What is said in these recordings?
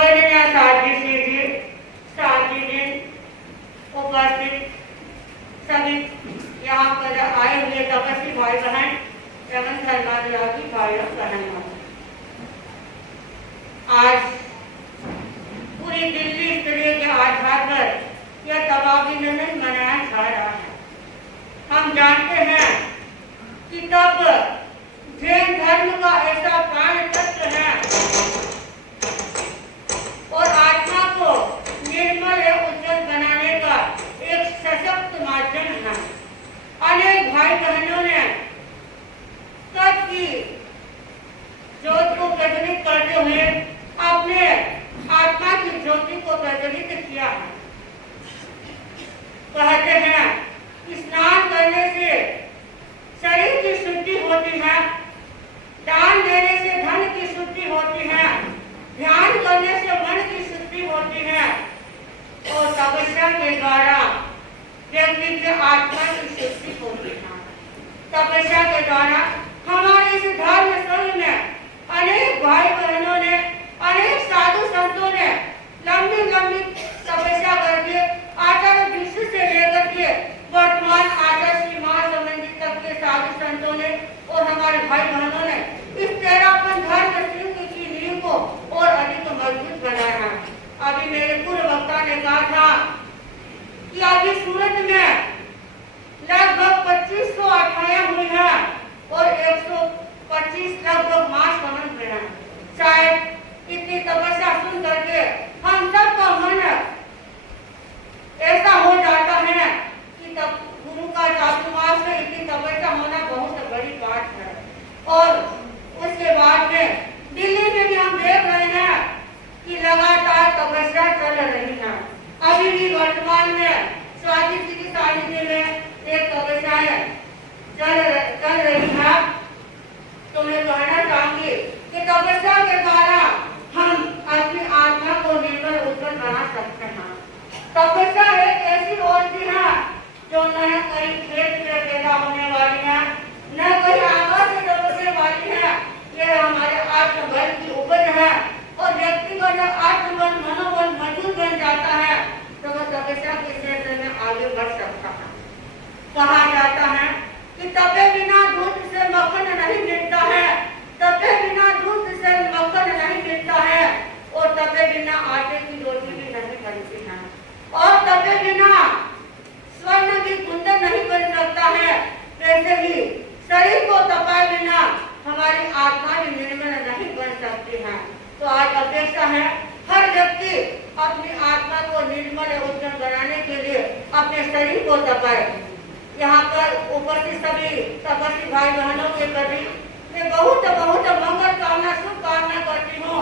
वंदनीय साध्वी जी, साध्वी जी, उपस्थित सभी यहाँ पर आए हुए तपस्वी भाई बहन एवं धर्मानुरागी भाई बहन, आज पूरी दिल्ली स्तरीय के आधार पर यह तवाभिनंदन मनाया जा रहा है। हम जानते हैं कि तब जैन धर्म का ऐसा प्राण तत्व है और आत्मा को निर्मल एवं उज्जवल बनाने का एक सशक्त माध्यम है। अनेक भाई बहनों ने तब की ज्योति को प्रज्वलित करते हुए अपने आत्मा की ज्योति को प्रज्वलित किया है। कहते हैं कि स्नान करने से शरीर की शुद्धि होती है, दान देने से धन की शुद्धि होती है, ध्यान करने से मन की शुद्धि होती है और तपस्या के द्वारा व्यक्ति की आत्मा की शुद्धि होती है। तपस्या के द्वारा हमारे इस धर्म संघ में अनेक भाई बहनों ने, अनेक साधु संतों ने लंबी लंबी तपस्या करके आचार्य भिक्षु से लेकर के वर्तमान आचार्य श्री महासंबंधी तक के साधु संतों ने और हमारे भाई बहनों ने इस तेरापन धर्म सिंह की नींव को और अधिक मजबूत बनाया है। अभी मेरे पूर्व वक्ता ने कहा था कि अभी सूरत में लगभग 2500 अठाया हुई है और 125 लगभग मास समन में है। शायद इतनी तपस्या सुन करके हम सबका मन ऐसा हो जाता है कि तब गुरु का चातुर्मास में इतनी तपस्या होना बहुत बड़ी बात है। और उसके बाद में दिल्ली में भी हम देख रहे हैं कि लगातार तपस्या चल रही है। अभी भी वर्तमान में स्वाति जी की सानिध्य में एक तपस्याएं चल रही है। तो मैं कहना चाहूंगी कि तपस्या के द्वारा हम अपनी आत्मा को निर्मल उज्जवल बना सकते हैं। तपस्या एक ऐसी औषधि है जो न कहीं खेत में पैदा होने वाली है, न कहीं आकाश से टपकने वाली है। यह हमारे आत्मबल की उपज है और व्यक्ति का जब आत्मबल मनोबल मजबूत बन जाता है तो वह तपस्या के क्षेत्र में आगे बढ़ सकता है। कहा जाता है कि तपे बिना दूध से मक्खन नहीं मिलता है, तपे बिना दूध से मक्खन नहीं मिलता है और तपे बिना आटे की रोटी भी नहीं बनती है और तपे बिना स्वर्ण भी कुंदन नहीं बन सकता है। वैसे ही शरीर को तपाए बिना हमारी आत्मा भी निर्मल नहीं बन सकती है। तो आज अपेक्षा है हर व्यक्ति अपनी आत्मा को निर्मल और उज्जवल बनाने के लिए अपने शरीर को तपाए। यहाँ पर उपस्थित सभी तपस्वी भाई बहनों के प्रति मैं बहुत बहुत मंगल कामना शुभकामना करती हूँ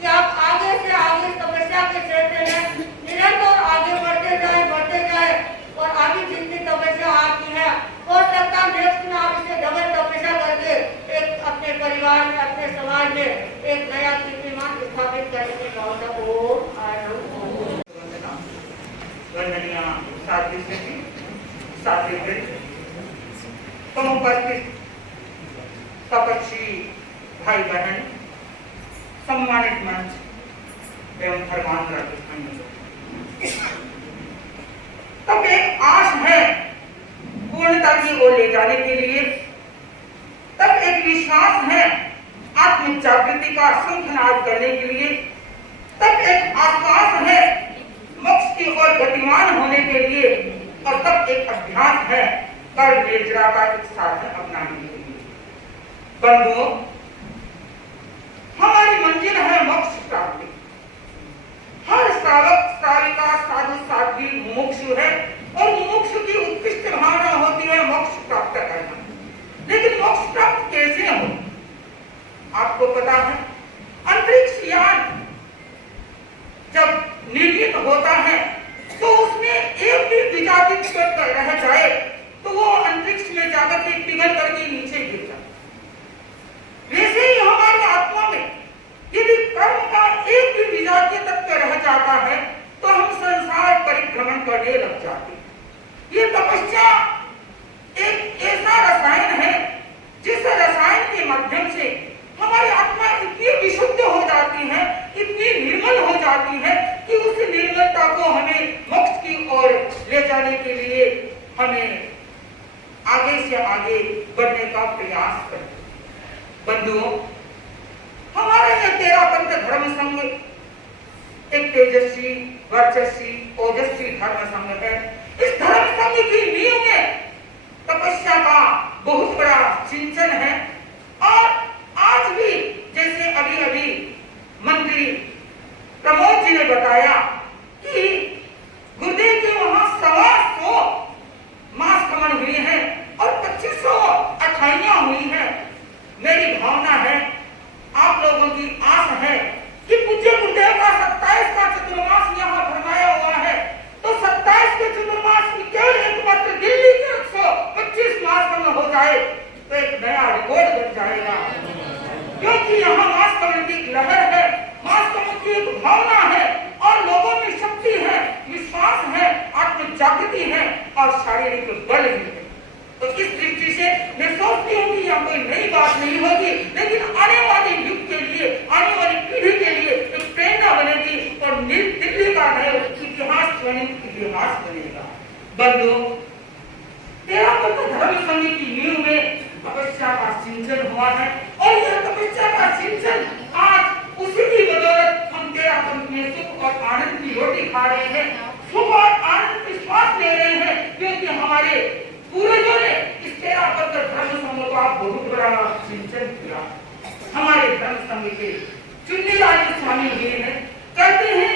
कि आप आगे से आगे तपस्या के क्षेत्र में निरंतर आगे बढ़ते जाए और आगे जितनी तपस्या आपकी है हो सकता है नेक्स्ट में आप इसे डबल तपस्या करके एक अपने परिवार में, अपने समाज में एक नया कीर्तिमान स्थापित करने का उपस्थित तपस्वी भाई बहन, सम्मानित मंच एवं धर्मांतरागी भाई, तब एक आस है पूर्णता की ओर ले जाने के लिए, तब एक विश्वास है आत्म जागृति का शंखनाद करने के लिए, तब एक आकाश है मोक्ष की ओर गतिमान होने के लिए और तब एक अभ्यास है कर्म निर्जरा का एक साधन अपनाने के लिए। बंधुओं, हमारी मंजिल है मोक्ष प्राप्ति। हर श्रावक श्राविका साधु साध्वी मुमुक्षु है और मुमुक्षु की उत्कृष्ट भावना होती है मोक्ष प्राप्त करना। लेकिन मोक्ष प्राप्त कैसे हो? आपको पता है, अंतरिक्ष यान जब निर्मित होता है तो उसमें एक भी विजाति रह जाए तो वो अंतरिक्ष में जाकर के पिघल करके नीचे गिर जाए। वैसे ही हमारी आत्मा में यदि कर्म का एक भी विजातीय तत्व रह जाता है तो हम संसार परिभ्रमण करने लग जाते। ये तपस्या एक ऐसा रसायन है जिस रसायन के माध्यम से हमारी आत्मा इतनी विशुद्ध हो जाती है, इतनी निर्मल हो जाने के लिए हमें आगे से आगे बढ़ने का प्रयास करें। बंधुओं, हमारा यह 13 पंथ धर्म संघ एक तेजस्वी, वर्चस्वी, ओजस्वी धर्म संघ है। इस धर्म संघ की नींव में तपस्या का बहुत बड़ा सिंचन है। और आज भी जैसे अभी अभी मंत्री प्रमोद जी ने बताया कि गुरुदेव के वहां 125 मास कमन हुई है और 2500 अठाइयां हुई है। मेरी भावना है, आप लोगों की आस है कि पूज्य गुरुदेव का 27 का चतुर्मास यहाँ फरमाया हुआ है, तो 27 के चतुर्मास में केवल एकमात्र दिल्ली के 125 मास कमन हो जाए तो एक नया रिकॉर्ड बन जाएगा। क्योंकि यहाँ मास कमन की लहर है, मास कमन की एक भावना है और लोगों में शक्ति है, विश्वास है, आत्म जागृति है और शारीरिक बल भी है। तो इस दृष्टि से मैं सोचती हूँ कि यह कोई नई बात नहीं होगी, लेकिन आने वाले युग के लिए, आने वाली पीढ़ी के लिए एक प्रेरणा बनेगी और दिल्ली का नया इतिहास बनेगा। बंधुओं, 13 पंथ धर्म संघ की नींव में तपस्या का सिंचन हुआ है और यह तपस्या का सिंचन आज उसी की बदौलत हम 13 पंथ में सुख और आनंद की रोटी खा रहे हैं, सुख और आनंद की श्वास ले रहे हैं, क्योंकि हमारे पूर्वजों ने इस 13 पंथ धर्म संघ का बहुत बड़ा सिंचन किया। हमारे धर्म संघ के चुन्नीलाल स्वामी जी हैं, कहते हैं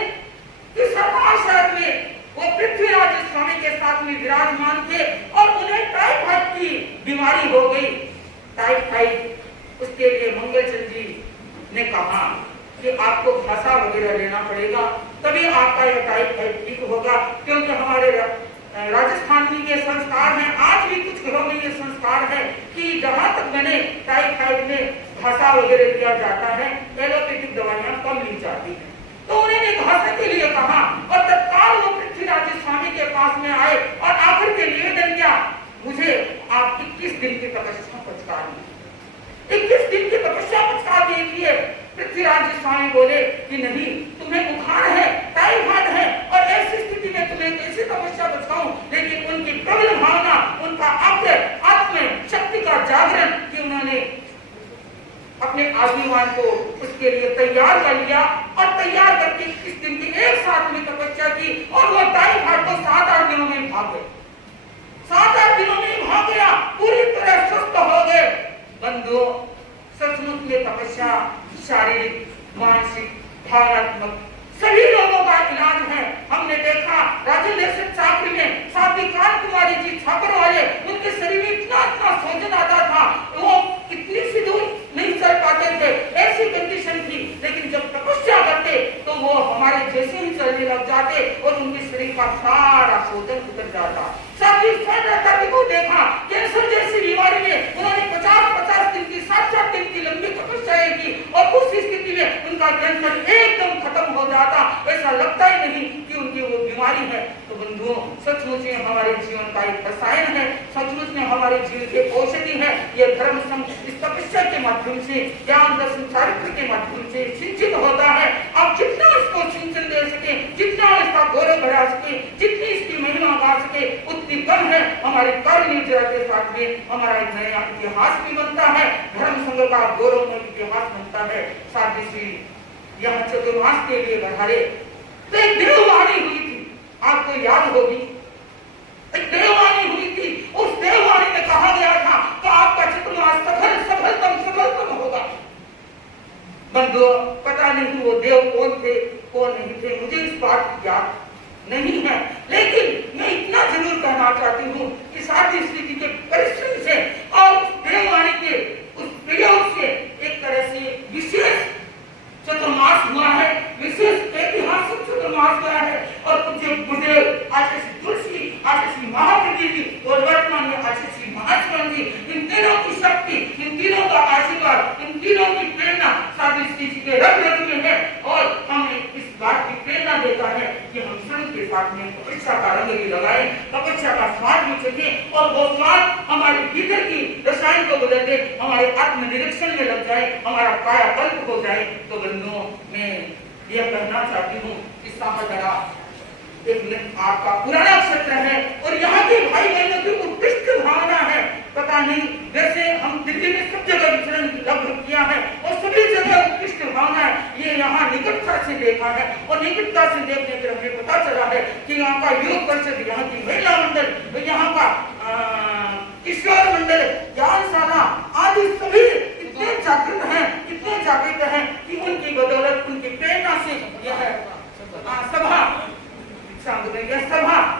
कि सरकार में वो पृथ्वीराज स्वामी के साथ में विराजमान थे और उन्हें टाइफाइड की बीमारी हो गई। टाइफाइड, उसके लिए मंगलचंद जी ने कहा कि आपको भाषा वगैरह लेना पड़ेगा, तभी आपका यह टाइफाइड ठीक होगा। क्योंकि हमारे राजस्थान में ये संस्कार है, आज भी कुछ घरों में ये संस्कार है कि जहां तक मैंने टाइफाइड में भाषा वगैरह दिया जाता है, एलोपैथिक दवाइयां कम ली जाती है। तो उन्होंने भाषा के लिए कहा और तत्काल वो पृथ्वीराज स्वामी के पास में आए और आकर के निवेदन किया, मुझे आप 21 दिन की तपस्या पचका दी, 21 दिन की तपस्या पचका दीजिए। पृथ्वीराज स्वामी बोले कि नहीं, तुम्हें बुखार है, टाइफाइड है और ऐसी स्थिति में तुम्हें कैसे तपस्या पचकाऊं। लेकिन उनकी प्रबल भावना, उनका आग्रह, आत्म शक्ति का जागरण कि उन्होंने अपने आजीवन को उसके लिए तैयार कर लिया और तैयार करके 21 दिन की एक साथ में तपस्या की और वो टाइफाइड को 7-8 दिनों में भाग गए, 7-8 दिनों में भाग गया, पूरी तरह स्वस्थ हो गए। बंधुओं, सचमुच में तपस्या शारीरिक, मानसिक, भावनात्मक सभी लोगों का इलाज है। हमने देखा राजेंद्र चाकरी में साथी कांत कुमारी जी छापर वाले, उनके शरीर में इतना सोजन आता था, वो कितनी सी दूर नहीं चल पाते थे, ऐसी कंडीशन थी। लेकिन जब तपस्या करते तो वो हमारे जैसे ही चलने लग जाते और उनके शरीर का सारा सोजन उतर जाता। साथी को देखा, कैंसर जैसी बीमारी में उन्होंने 50-50 दिन की, 60-60 दिन की लंबी तपस्या की और उस स्थिति में उनका कैंसर एकदम खत्म हो जाता, ऐसा लगता ही नहीं कि उनकी वो बीमारी है। तो बंधुओं, सचमुच में हमारे जीवन का एक रसायन है, सचमुच में हमारे जीवन की औषधि है। ये धर्म संघ इस तपस्या के माध्यम से, ज्ञान दर्शन चारित्र के माध्यम से सिंचित होता है। आप जितना इसको सिंचन दे सके, जितना इसका गौरव बढ़ा सके, जितनी इसकी महिमा गा सके, उतनी कम है। हमारे कार्य निद्रा के साथ में हमारा एक नया इतिहास भी बनता है, धर्म संघ का गौरवमय इतिहास बनता है। साथ ही यहाँ चतुर्मास के लिए बढ़ारे तो एक देववाणी हुई थी, आपको याद होगी, एक देववाणी हुई थी। उस देववाणी में कहा गया था कि आपका चतुर्मास सफलतम होगा। बंधुओं, पता नहीं वो देव कौन थे, कौन नहीं थे, मुझे इस बात की याद नहीं है, लेकिन मैं इतना जरूर कहना चाहती हूँ कि सारी स्थिति के परिश्रम से और देववाणी के उस प्रयोग से एक तरह से विशेष चतुर्मास हुआ है, विशेष ऐतिहासिक चतुर्मास हुआ है। और पूज्य गुरुदेव आचार्य तुलसी, आचार्य महाप्रदीप जी और वर्तमान में आचार्य महास्वामी जी, इन तीनों की शक्ति, इन तीनों का आशीर्वाद, इन तीनों की प्रेरणा सारी स्थिति के रग रग में है और हमें इस बात की प्रेरणा देता है कि हम संत के साथ में तपस्या का रंग भी लगाएं, तपस्या का स्वाद भी चखें और वो स्वाद हमारे भीतर की रसायन को बदल दे, हमारे आत्मनिरीक्षण में लग जाए, हमारा कायाकल्प हो जाए। तो बंधुओं, मैं यह कहना चाहती हूँ कि साहब आपका पुराना क्षेत्र है और यहाँ के भाई बहनों की उत्कृष्ट भावना है। पता नहीं, वैसे हम दिल्ली में सब जगह विचरण लगभग किया है और सभी जगह उत्कृष्ट भावना है। ये यहाँ निकटता से देखा है और निकटता से देखने के हमें पता चला है कि यहाँ का योग परिषद, यहाँ की महिला मंडल, यहाँ का किशोर मंडल, ज्ञानशाला आदि सभी इतने जागृत हैं कि उनकी बदौलत, उनकी प्रेरणा से यह सभा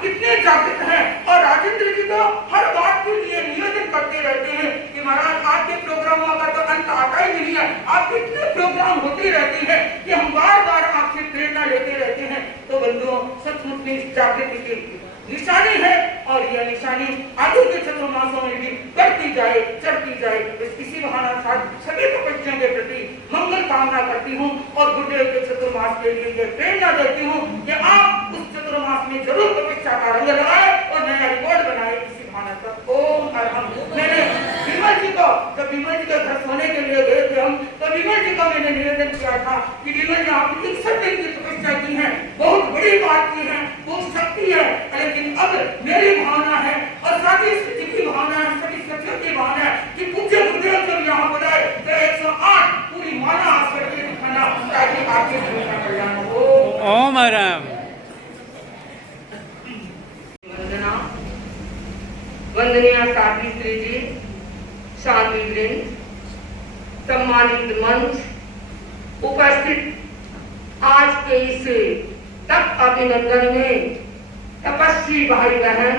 इतने जागृत है। और राजेंद्र जी तो हर बात के लिए निवेदन करते रहते हैं कि महाराज आपके प्रोग्रामों का तो अंत आता ही नहीं है, आपके इतने प्रोग्राम होते रहते हैं कि हम बार बार आपसे प्रेरणा लेते रहते हैं। तो बंधुओं, सचमुच में इस जागृति की निशानी है और यह निशानी आगे के चतुर्मासों में भी बढ़ती जाए, चढ़ती जाए। इसी बहाना सभी तपस्या के प्रति मंगल कामना करती हूँ और गुरुदेव के चतुर्मास के लिए यह प्रेरणा देती हूँ कि आप उस चतुर्मास में जरूर तपस्या का रंग लगाए और नया रिकॉर्ड बनाए। इसी बहाना तक ओम अरहम। मैंने विमल जी को, जब विमल जी के घर सोने के लिए गए थे हम, तो विमल जी को मैंने निवेदन किया था कि विमल जी आपने 61 दिन की तपस्या की है, बहुत बड़ी बात की है, बहुत शक्ति है, लेकिन अब मेरी भावना है और साथी स्थिति की भावना है, सभी सचिव की भावना है कि पूज्य गुरुदेव जब यहाँ बुलाए तो 108 पूरी माला हाथ करके दिखाना ताकि आपके जीवन का कल्याण हो। ओम राम। वंदना, वंदनीय साध्वी श्री जी, शांति वृंद, सम्मानित मंच, उपस्थित आज के इस तप अभिनंदन में तपस्वी भाई बहन,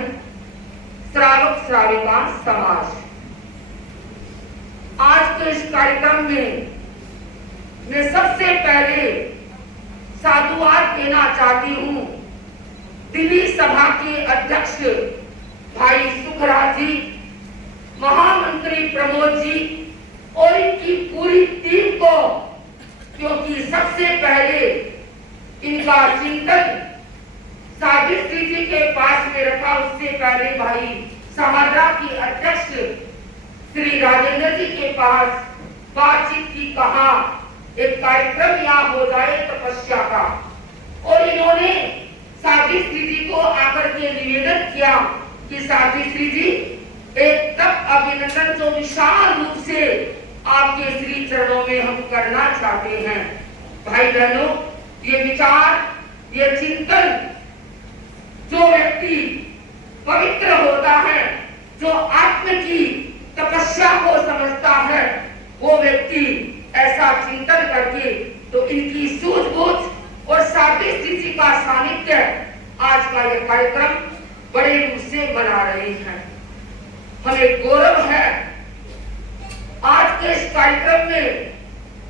श्रावक श्राविका समाज, आज के इस कार्यक्रम में मैं सबसे पहले साधुवाद देना चाहती हूँ दिल्ली सभा के अध्यक्ष भाई सुखराज जी, महामंत्री प्रमोद जी और इनकी पूरी टीम को, क्योंकि सबसे पहले इनका चिंतन सावित्री जी के पास में रखा। उससे पहले भाई समाजा की अध्यक्ष श्री राजेंद्र जी के पास बातचीत की, कहा एक कार्यक्रम यहाँ हो जाए तपस्या का, और इन्होंने सावित्री जी को आकर के निवेदन किया कि सावित्री जी एक तप अभिनंदन जो विशाल रूप से आपके श्री चरणों में हम करना चाहते हैं। भाई बहनों, ये विचार, ये चिंतन, जो व्यक्ति पवित्र होता है, जो आत्म की तपस्या को समझता है, वो व्यक्ति ऐसा चिंतन करके तो इनकी सूझबूझ और सावित्री जी का सानिध्य आज का यह कार्यक्रम बड़े रूप से मना रहे हैं। हमें गौरव है आज के इस कार्यक्रम में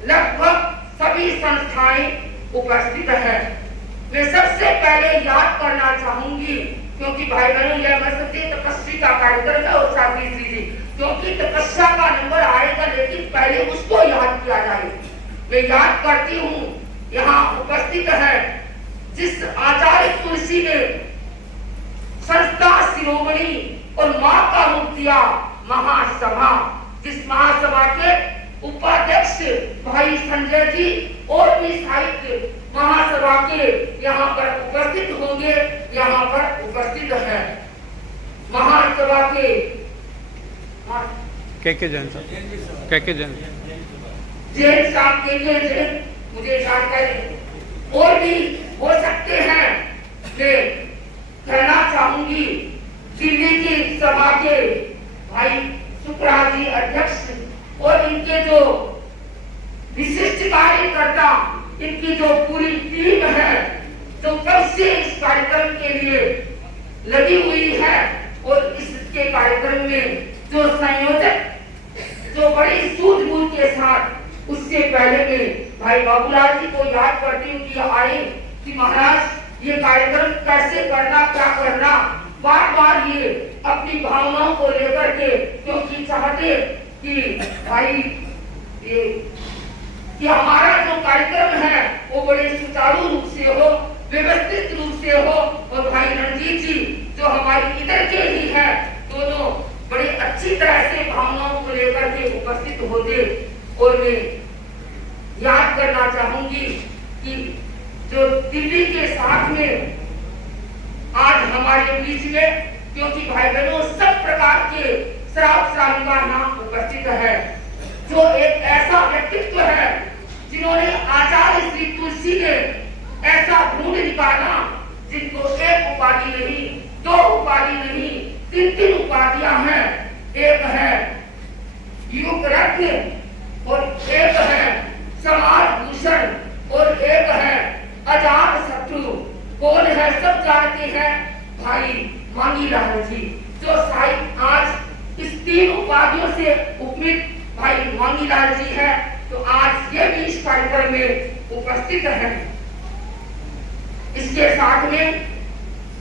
लगभग सभी संस्थाएं उपस्थित है। मैं सबसे पहले याद करना चाहूंगी, क्योंकि भाई बहनों यह मसती तपस्वी का कार्यक्रम है और सावित्री जी, क्योंकि तपस्या का नंबर आएगा, लेकिन पहले उसको याद किया जाए। मैं याद करती हूँ यहाँ उपस्थित है जिस आचार्य तुलसी ने संस्था शिरोमणि और माँ का रूप दिया महासभा, जिस महासभा के उपाध्यक्ष भाई संजय जी और भी साहित्य महासभा के यहाँ पर उपस्थित होंगे, यहाँ पर उपस्थित है महासभा के जैन साहब के मुझे जानकारी और भी हो सकते हैं। मैं कहना चाहूंगी दिल्ली की सभा के भाई सुखराज जी अध्यक्ष और इनके जो विशिष्ट कार्यकर्ता, इनकी जो पूरी टीम है, जो कब से इस कार्यक्रम के लिए लगी हुई है, और इसके कार्यक्रम में जो संयोजक जो बड़ी सूझबूझ के साथ, उससे पहले में भाई बाबूलाल जी को याद करती हूँ कि आए कि महाराज ये कार्यक्रम कैसे करना, क्या करना, बार बार ये अपनी भावनाओं को लेकर के, क्योंकि चाहते कि भाई ये कि हमारा जो कार्यक्रम है वो बड़े सुचारू रूप से हो, व्यवस्थित रूप से हो, और भाई रणजीत जी जो हमारी इधर के ही है, दोनों बड़ी अच्छी तरह से भावनाओं को लेकर के उपस्थित होते। और मैं याद करना चाहूंगी कि जो दिल्ली के साथ में हमारे बीच में, क्योंकि भाई बहनों सब प्रकार के श्रावक श्राविका यहाँ उपस्थित है। जो एक ऐसा व्यक्तित्व है जिन्होंने आचार्य श्री तुलसी ने ऐसा ढूंढ निकाला जिनको एक उपाधि नहीं, दो उपाधि नहीं, तीन उपाधियां हैं। एक है युग रत्न और एक है समाज भूषण और एक है अजात शत्रु। कौन है? सब जानते हैं, भाई मांगीलाल जी, जो साहिब आज इस तीन उपाधियों से उपमित भाई मांगीलाल जी है। तो आज ये भी इस कार्यक्रम में उपस्थित है। इसके साथ में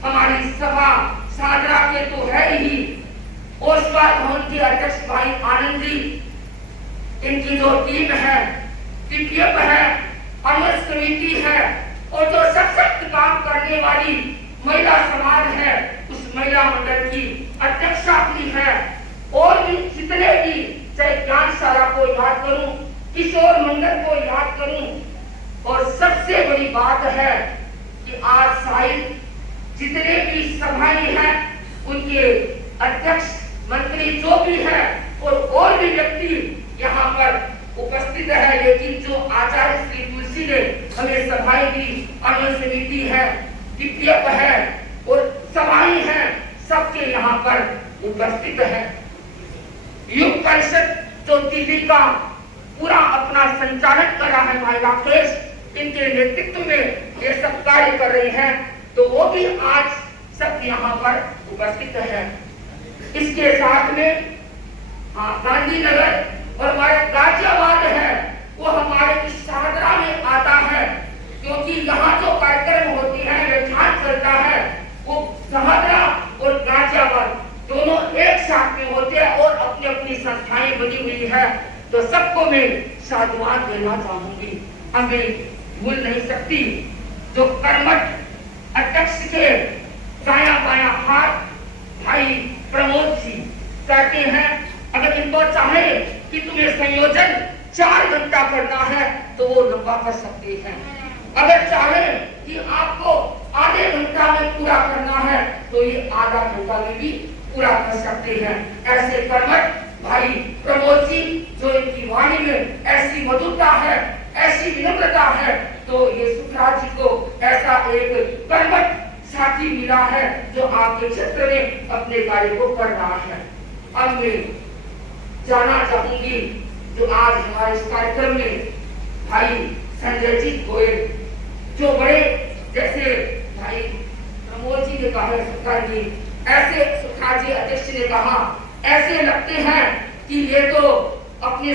हमारी सभा सादरा के तो है ही, ओसवाल भवन के अध्यक्ष भाई आनंद जी, इनकी जो टीम है, टीपीएफ है, अमर समिति है और जो सशक्त काम करने वाली महिला समाज है, उस महिला मंडल की अध्यक्षा भी है। और भी जितने भी, चाहे ज्ञानशाला को याद करूं, किशोर मंडल को याद करूं, और सबसे बड़ी बात है कि आज शायद जितने भी सभाएं हैं उनके अध्यक्ष मंत्री जो भी है और भी व्यक्ति यहाँ पर उपस्थित है। लेकिन जो आचार्य श्री तुलसी ने हमें सभाएं दी, अमर समिति है, टीपीएफ है और सभाएं हैं, सबके यहाँ पर उपस्थित है। युग परिषद जो दिल्ली का पूरा अपना संचालन कर रहा है भाई राकेश, इनके नेतृत्व में ये सब कार्य कर रहे हैं, तो वो भी आज सब यहाँ पर उपस्थित है। इसके साथ में गांधीनगर और हमारे गाजियाबाद है, वो हमारे इस सादरा में आता है, क्योंकि यहाँ जो कार्यक्रम होती है, व्याख्यान चलता है, वो सादरा और गाजियाबाद दोनों एक साथ में होते हैं और अपनी अपनी संस्थाएं बनी हुई है। तो सबको मैं साधुवाद देना चाहूंगी, हमें भूल नहीं सकती। जो कर्मठ अध्यक्ष के दाया बाया हाथ भाई प्रमोद जी कहते हैं, अगर इनको चाहे कि तुम्हें संयोजन 4 घंटा करना है तो वो लंबा कर सकते हैं। अगर चाहे कि आपको आधे घंटा में पूरा करना है तो ये आधा घंटा में भी पूरा कर सकते हैं। ऐसे कर्मठ भाई प्रमोद जी, जो इनकी वाणी में ऐसी मधुरता है, ऐसी विनम्रता है, तो ये सुखराज जी को ऐसा एक कर्मठ साथी मिला है जो आपके क्षेत्र में अपने कार्य को कर रहा है। अब मैं जाना चाहूंगी जो आज हमारे इस कार्यक्रम में भाई संजय जी गोयल, जो बड़े जैसे भाई प्रमोद जी ने कहा, सुखराज जी ऐसे, सुखराज जी अध्यक्ष ने कहा, ऐसे लगते हैं कि ये तो अपने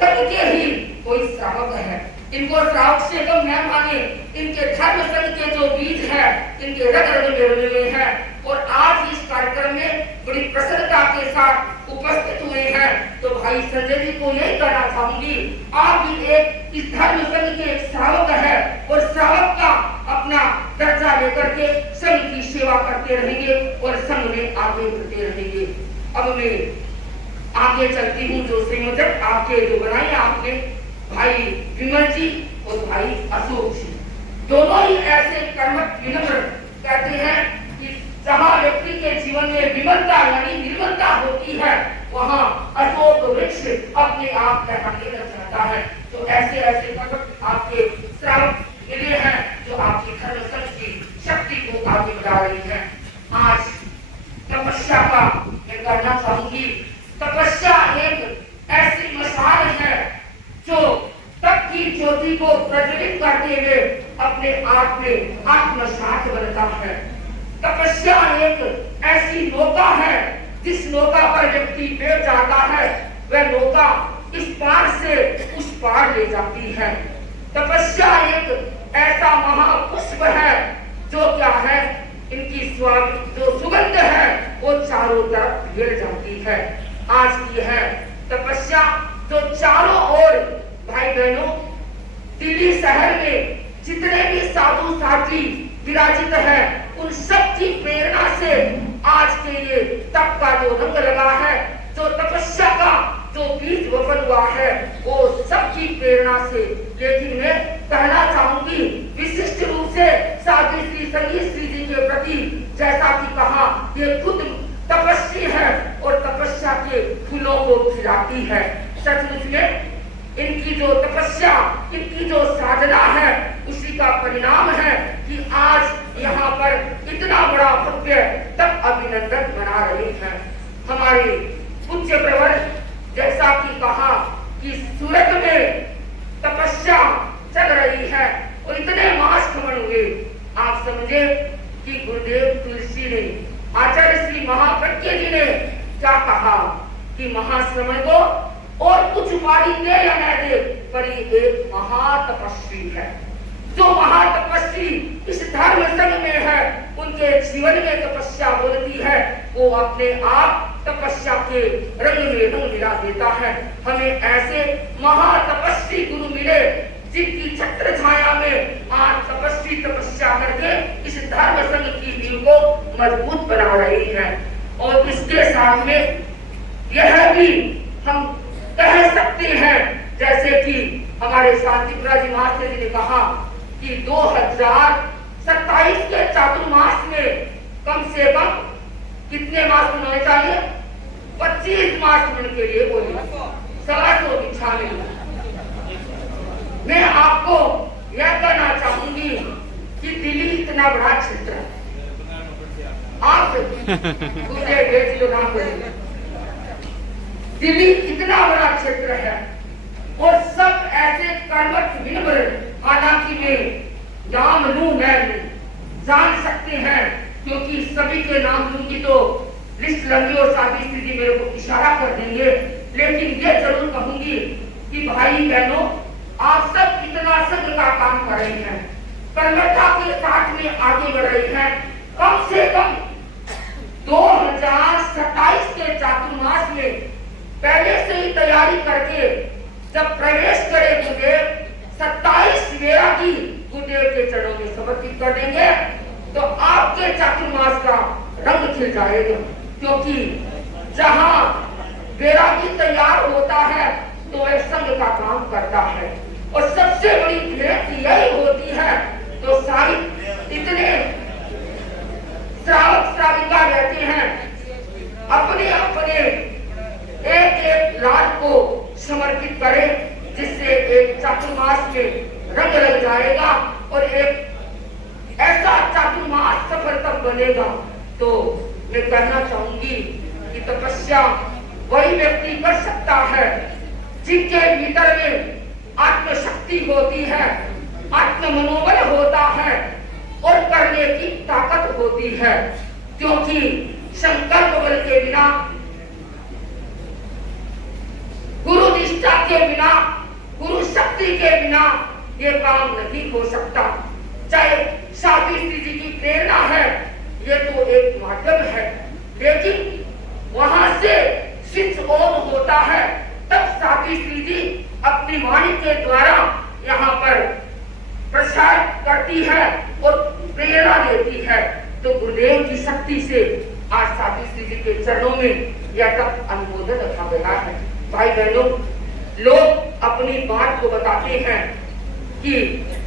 संघ के ही कोई श्रावक है। इनको श्रावक से कम न माने, इनके धर्म संघ के जो बीज है इनके रग रग में रमे हुए हैं। और आज इस कार्यक्रम में बड़ी प्रसन्नता के साथ उपस्थित हुए हैं। तो भाई संजय जी को यही कहना चाहूंगी, आप भी एक इस धर्म संघ के एक श्रावक है और श्रावक का अपना दर्जा लेकर के संघ की सेवा करते रहेंगे और संघ में आगे बढ़ते रहेंगे। अब मैं आगे चलती हूँ। जो संयोजक आपके जो बनाए आपने भाई विमल जी और भाई अशोक जी, दोनों ही ऐसे कर्मठ विनम्र कहते हैं कि जहाँ व्यक्ति के जीवन में विमलता यानी निर्मलता होती है, वहाँ अशोक वृक्ष अपने आप लहराने लग जाता है। तो ऐसे ऐसे कर्मठ आपके श्रावक मिले हैं जो आपकी धर्म संघ की शक्ति को आगे बढ़ा रही है। आज तपस्या का मैं कहना चाहूंगी, तपस्या एक ऐसी मशाल है जो तप की ज्योति को प्रज्वलित करते हुए अपने आप में आत्मसात बनता है। तपस्या एक ऐसी नौका है जिस नौका पर व्यक्ति बैठ जाता है, वह नौका इस पार से उस पार ले जाती है। तपस्या एक ऐसा महापुष्प है जो क्या है, इनकी जो सुगंध है वो चारों तरफ फैल जाती है। आज की है तपस्या जो चारों ओर भाई बहनों दिल्ली शहर में जितने भी साधु साथी विराजित है, उन सब की प्रेरणा से आज के ये तप का जो रंग लगा है, जो तपस्या का जो बीज वपन हुआ है, वो सबकी प्रेरणा से। लेकिन मैं कहना चाहूंगी विशिष्ट रूप से साध्वी श्री संगीत श्री जी के प्रति, जैसे जाती है। सचमुच में इनकी जो तपस्या, इनकी जो साधना है, उसी का परिणाम है कि आज यहाँ पर इतना बड़ा भव्य तप अभिनंदन मना रहे हैं। हमारे पूज्य प्रवर जैसा कि कहा कि सूरत में तपस्या चल रही है और इतने मास खमन हुए। आप समझे कि गुरुदेव तुलसी ने, आचार्य श्री महाप्रज्ञ जी ने क्या कहा कि महाश्रमण को और कुछ उपाधि दे या न दे, पर ये एक महातपस्वी है। जो महातपस्वी इस धर्म संघ में है, उनके जीवन में तपस्या बोलती है, वो अपने आप तपस्या के रंग में रंग मिला देता है। हमें ऐसे महातपस्वी गुरु मिले जिनकी छत्र छाया में आज तपस्वी तपस्या करके इस धर्म संघ की नींव को मजबूत बना रही है। और इसके साथ में यह भी हम कह सकते हैं, जैसे कि हमारे शांतिपुरा जी महाशय जी ने कहा कि 2027 के चातुर्मास में कम से कम कितने मास होने चाहिए? 25 मास होने के लिए बोलिए 125 इच्छा में। मैं आपको यह कहना चाहूंगी कि दिल्ली इतना बड़ा क्षेत्र है। आप दूसरे देश जो नाम बोलेंगे, दिल्ली इतना बड़ा क्षेत्र है और सब ऐसे कर्मठ विनम्र, हालांकि मैं नाम लूं मैं जान सकते हैं, क्योंकि सभी के नाम लूंगी तो लिस्ट लंबी और सादी स्थिति मेरे को इशारा कर देंगे। लेकिन ये जरूर कहूंगी कि भाई बहनों, आप सब इतना संघ का काम कर रहे हैं, कर्मठता के साथ में आगे बढ़ रहे हैं। कम से कम 2027 के चातुर्मास में पहले से ही तैयारी करके जब प्रवेश करे गुरुदेव, 27 वेरा की गुरुदेव के चरणों में समर्पित कर देंगे तो आपके चातुर्मास का रंग खिल जाएगा। क्योंकि जहां वैरागी तैयार होता है तो वह संघ का काम करता है। और सबसे बड़ी भेंट यही होती है, तो सारी इतने श्रावक श्राविका रहते हैं, अपने अपने एक एक लाख को समर्पित करें, जिससे एक चातुर्मास में रंग लग जाएगा और एक ऐसा चातुर्मास सफल तब बनेगा। तो मैं कहना चाहूंगी कि तपस्या वही व्यक्ति कर सकता है जिनके भीतर में आत्मशक्ति होती है, आत्म मनोबल होता है और करने की ताकत होती है। क्योंकि संकल्प बल के बिना, गुरु निष्ठा के बिना, गुरु शक्ति के बिना ये काम नहीं हो सकता। चाहे सावित्री जी की प्रेरणा है, ये तो एक माध्यम है, लेकिन वहां से स्विच ऑन होता है तब सावित्री जी अपनी वाणी के द्वारा यहाँ पर प्रसार करती है और प्रेरणा देती है। तो गुरुदेव की शक्ति से आज सावित्री जी के चरणों में यह तब अनुमोदन रखा गया है। भाई बहनों, लोग अपनी बात को बताते हैं कि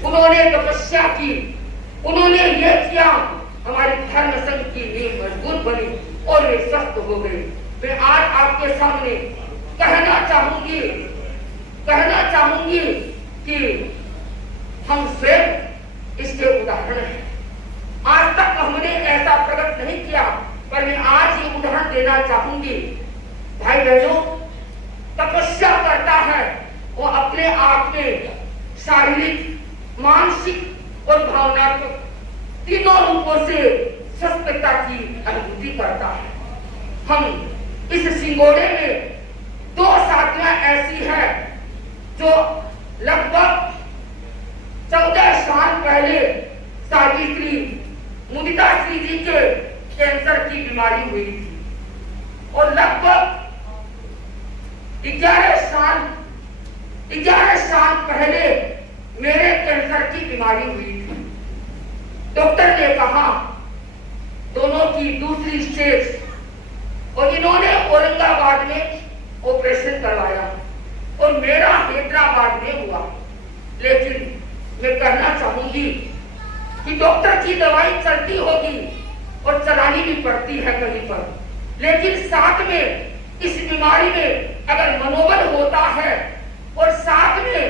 उन्होंने तपस्या की, उन्होंने ये किया, हमारी धर्म संघ की नींव मजबूत बनी और वे स्वस्थ हो गए। मैं आज आपके सामने कहना चाहूंगी कि हम स्वयं इसके उदाहरण हैं। आज तक हमने ऐसा प्रकट नहीं किया, पर मैं आज ये उदाहरण देना चाहूंगी। भाई बहनों, तपस्या करता है वो अपने आप में शारीरिक, मानसिक और भावनात्मक तीनों रूपों से स्वस्थता की अनुभूति करता है। हम इस सिंगोड़े में 2 साथियां ऐसी हैं जो लगभग 14 साल पहले सावित्री मुदिता श्री जी के कैंसर की बीमारी हुई थी और लगभग 11 साल पहले मेरे कैंसर की बीमारी हुई थी। डॉक्टर ने कहा दोनों की दूसरी स्टेज और इन्होंने औरंगाबाद में ऑपरेशन करवाया और मेरा हैदराबाद में हुआ। लेकिन मैं कहना चाहूंगी कि डॉक्टर की दवाई चलती होगी और चलानी भी पड़ती है कहीं पर, लेकिन साथ में इस बीमारी में अगर मनोबल होता है और साथ में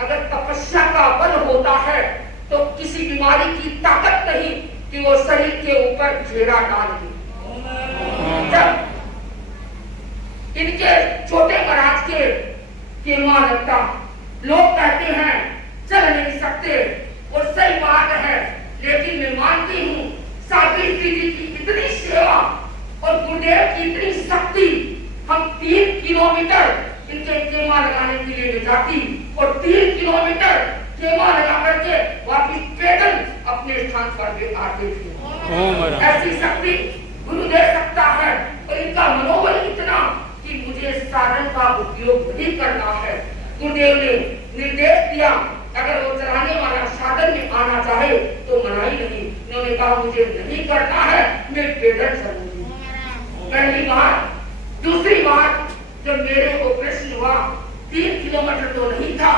अगर तपस्या का बल होता है तो किसी बीमारी की ताकत नहीं कि वो शरीर के ऊपर घेरा डाल दे। जब इनके छोटे महाराज के मां लगता, लोग कहते हैं चल नहीं सकते, और सही बात है, लेकिन मैं मानती हूँ सावित्री जी की इतनी सेवा और गुरुदेव की इतनी शक्ति, हम 3 किलोमीटर इनके केमा लगाने के लिए ले जाती और 3 किलोमीटर केमा लगा करके वापिस पैदल अपने स्थान पर भी आते थे। ऐसी शक्ति गुरु दे सकता है, और इनका मनोबल इतना कि मुझे साधन का उपयोग नहीं करना है। गुरुदेव ने निर्देश दिया, अगर वो चलाने वाला साधन में आना चाहे तो मनाही नहीं। उन्होंने कहा मुझे नहीं करना है, मैं पैदल चलूंगी। पहली बात। दूसरी बात, जब मेरे ऑपरेशन हुआ 3 किलोमीटर तो नहीं था,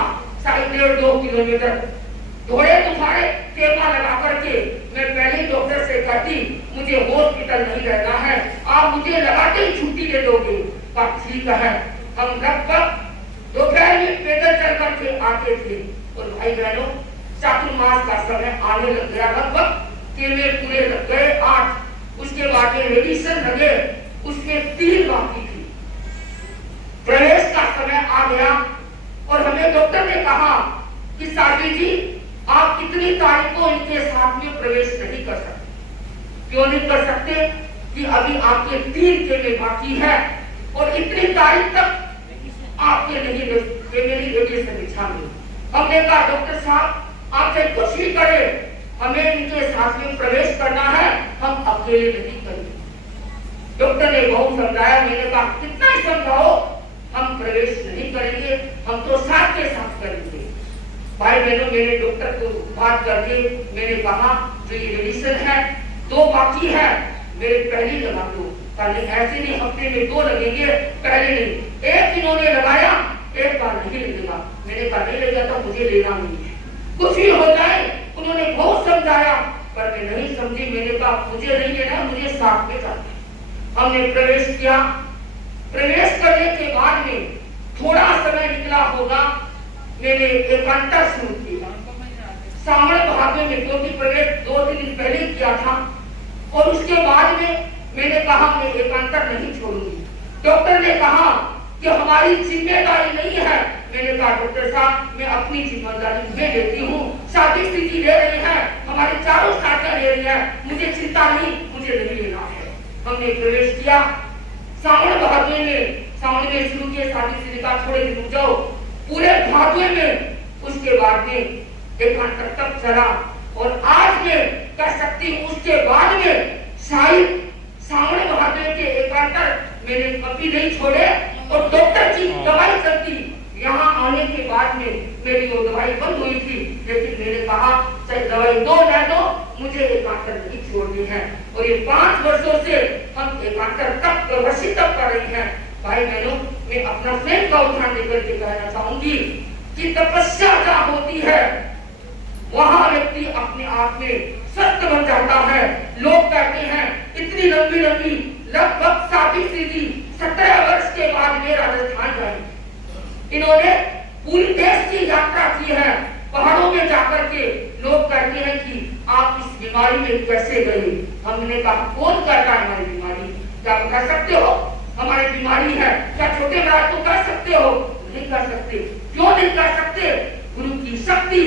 1.5-2 किलोमीटर घोड़े दुखाड़े केमा लगा करके मैं पहले डॉक्टर से कहती मुझे हॉस्पिटल नहीं रहना है, आप मुझे लगाते ही छुट्टी दे दोगे। बात ठीक है। हम लगभग दोपहर में पैदल चल करके आते थे, और भाई बहनों चातुर्मास का समय आने लग गया, लगभग केमे पूरे लग गए 8, उसके बाद में मेडिसिन लगे, उसमें 3 बाकी थी। प्रवेश का समय आ गया और हमें डॉक्टर ने कहा कि साथी जी आप कितनी तारीख को इनके साथ में प्रवेश नहीं कर सकते। क्यों नहीं कर सकते? कि अभी आपके 3 केमे बाकी है और इतनी तारीख तक आपके नहीं मेरी रेडिएशन बिछाएंगे। हमने कहा डॉक्टर साहब आप चाहे कुछ भी करें, हमें इनके साथ में प्रवेश करना है, हम अकेले नहीं करेंगे। डॉक्टर ने बहुत समझाया, मैंने कहा कितना ही समझाओ, हम प्रवेश नहीं करेंगे, हम तो साथ के साथ करेंगे। भाई बहनों मेरे डॉक्टर को बात करके मैंने कहा जो ये रेडिएशन है 2 बाकी है, मेरे पहले लगा दो। पहले ऐसे नहीं, हफ्ते में 2 लगेंगे, पहले नहीं। 1 इन्होंने लगाया, 1 बार नहीं लगेगा। मैंने कहा नहीं लगेगा तो मुझे लेना नहीं है, कुछ भी हो जाए। उन्होंने बहुत समझाया पर मैं नहीं समझी। मैंने कहा मुझे नहीं लेना, मुझे साथ में जाना। हमने प्रवेश किया। प्रवेश करने के बाद में थोड़ा समय निकला होगा, मैंने एकांतर शुरू किया सामने भागे में, क्योंकि प्रवेश 2-3 दिन पहले किया था। और उसके बाद में मैंने कहा मैं एकांतर नहीं छोड़ूंगी। डॉक्टर ने कहा कि हमारी जिम्मेदारी नहीं है। मैंने कहा डॉक्टर साहब मैं अपनी जिम्मेदारी मैं लेती हूँ, शादी स्थिति ले रही है, हमारी चारों साथियां ले रही है, मुझे चिंता नहीं, मुझे नहीं लेना है। हमने प्रवेश किया सावन भादवे में, सावन में शुरू किए शादी स्थिति का, थोड़े दिन रुक जाओ, पूरे भादवे में, उसके बाद में एकांतर तक चला। और आज में कह सकती हूँ उसके बाद में शायद सावन भादवे के एकांतर मैंने कभी नहीं छोड़े। और डॉक्टर की दवाई चलती, यहाँ आने के बाद में मेरी वो दवाई बंद हुई थी, लेकिन मैंने कहा चाहे दवाई दो न दो, मुझे एकांतर नहीं छोड़नी है। और ये 5 वर्षों से हम एकांतर तक वर्षी तक कर रही हैं। भाई बहनों मैं अपना स्वयं का उदाहरण लेकर के कहना चाहूंगी कि तपस्या क्या होती है, वहां व्यक्ति अपने आप में स्वस्थ बन जाता है। लोग कहते हैं इतनी लंबी लंबी, लगभग सावित्री जी 17 वर्ष के बाद में राजस्थान गए। इन्होंने पूरी देश की यात्रा की है, पहाड़ों में जाकर के। लोग कहते हैं कि आप इस बीमारी में कैसे गए। हमने कहा कौन करता है हमारी बीमारी, क्या बता सकते हो हमारी बीमारी है? क्या छोटे महाराज को कह सकते हो? नहीं कर सकते। क्यों नहीं कर सकते? गुरु की शक्ति,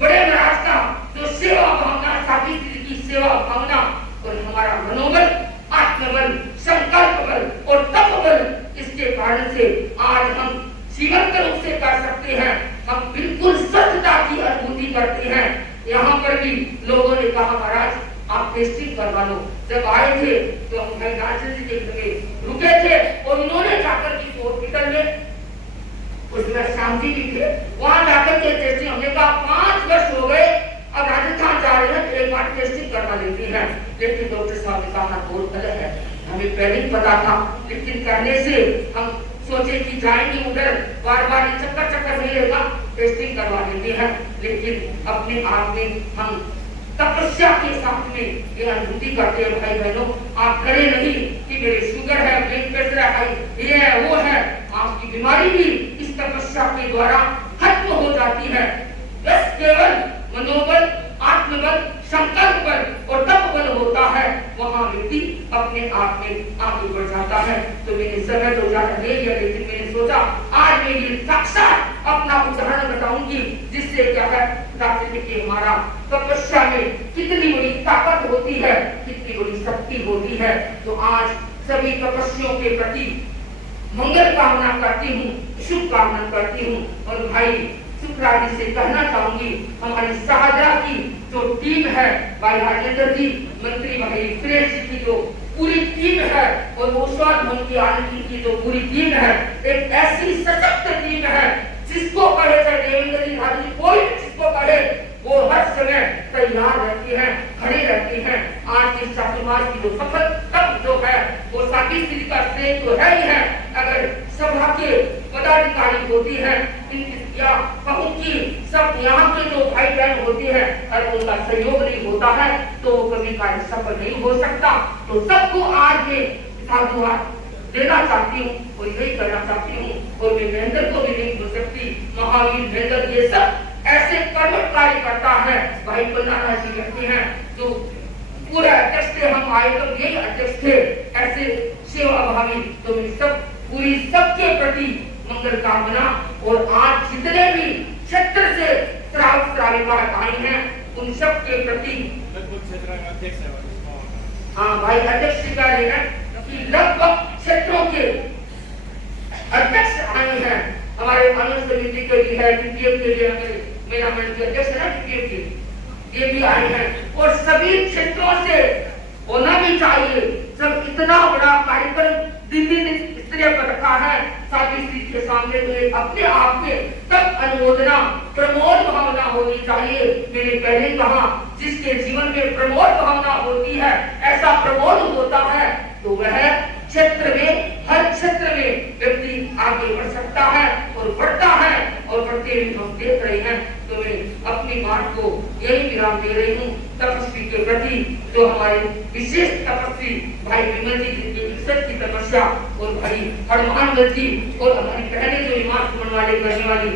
बड़े महाराज का जो सेवा भावना, सावित्री की सेवा भावना, और हमारा मनोबल, आत्मबल, संकल्प बल और तप बल, इसके कारण से आज हम जीवंत रूप से कर सकते हैं। हम बिल्कुल स्वच्छता की अनुभूति करते हैं। यहाँ पर भी लोगों ने कहा महाराज आप टेस्टिंग करवा लो। जब आए थे तो हम भाई नाचन जी के रुके थे, और उन्होंने जाकर के हॉस्पिटल में, उसमें श्याम जी भी थे, वहां जाकर के टेस्टिंग, हमने कहा 5 वर्ष हो गए, अब राजस्थान जा रहे हैं, एक बार टेस्टिंग करवा लेती है। लेकिन डॉक्टर साहब ने कहा बहुत गलत है, हमें पहले ही पता था, लेकिन कहने से हम सोचे कि जाएंगे उधर, बार बार चक्कर नहीं रहेगा, टेस्टिंग करवा लेते हैं। लेकिन अपने आप में हम तपस्या के साथ में ये अनुभूति करते हैं। भाई बहनों आप करें नहीं कि मेरे शुगर है, ब्लड प्रेशर है, ये है वो है, आंख की बीमारी भी इस तपस्या के द्वारा खत्म हो जाती है। बस केवल मनोबल, आत्मबल, संकल्प बल और तप बल होता है, वहां व्यक्ति अपने आप में आगे बढ़ जाता है। तो मैंने समय तो ज्यादा दे दिया, लेकिन मैंने सोचा आज मैं ये साक्षात अपना उदाहरण बताऊंगी, जिससे क्या है ताकि कि हमारा तपस्या में कितनी बड़ी ताकत होती है, कितनी बड़ी शक्ति होती है। तो आज सभी तपस्वियों के प्रति मंगल कामना करती हूँ, शुभ कामना करती हूँ। और भाई शुक्ला जी से कहना चाहूंगी, हमारी शाहजहा की जो टीम है, भाई राजेंद्र जी, मंत्री भाई सुरेश जी की जो पूरी टीम है, और ओसवाल भवन की आनंद की जो पूरी टीम है, एक ऐसी सशक्त टीम है, जिसको कहे चाहे देवेंद्र जी, राजू जी, कोई जिसको कहे, वो हर समय तैयार रहती है, खड़ी रहती है। आज की चातुर्मास की जो सफल तब जो है, वो साकी श्री का श्रेय तो है ही है। अगर सभा के पदाधिकारी होती है या कहूं कि सब यहाँ के जो भाई बहन होती है, अगर उनका सहयोग नहीं होता है तो कभी कार्य सफल नहीं हो सकता। तो सबको आज मैं साधुवाद देना चाहती हूँ और यही करना चाहती हूँ। और मैं महेंद्र को भी नहीं भूल सकती, महावीर महेंद्र ये सब ऐसे कर्मठ कार्य करता है। भाई पन्ना ऐसी व्यक्ति है जो पूरे अध्यक्ष थे, हम आए तो यही अध्यक्ष थे, ऐसे सेवा भावी। तो मैं सब पूरी सबके प्रति मंगल कामना। और आज जितने भी क्षेत्र से श्राविका आई हैं, उन सब के प्रति हाँ भाई अध्यक्ष का लेना कि लगभग क्षेत्रों के अध्यक्ष आए हैं। हमारे कानून समिति के भी है, टीटीएफ के लिए मेरा मंच के अध्यक्ष है टीटीएफ के, ये भी आए हैं। और सभी क्षेत्रों से होना भी चाहिए। सब इतना बड़ा कार्यक्रम दिन स्त्रियों का रखा है, साथी स्त्री के सामने तो अपने आप में तब अनुमोदना प्रमोद भावना होनी चाहिए। मैंने पहले कहा, जिसके जीवन में प्रमोद भावना होती है, ऐसा प्रमोद होता है, तो वह क्षेत्र में हर क्षेत्र में व्यक्ति आगे बढ़ सकता है और बढ़ता है। और बढ़ते हुए हम देख रहे हैं। तो मैं अपनी बात को यही विराम दे रही हूँ। तपस्वी के प्रति जो हमारे विशेष तपस्वी भाई विमल जी की इज्जत की तपस्या, और भाई हनुमान जी और हमारी बहनें जो ईमान मनवाले करने वाली,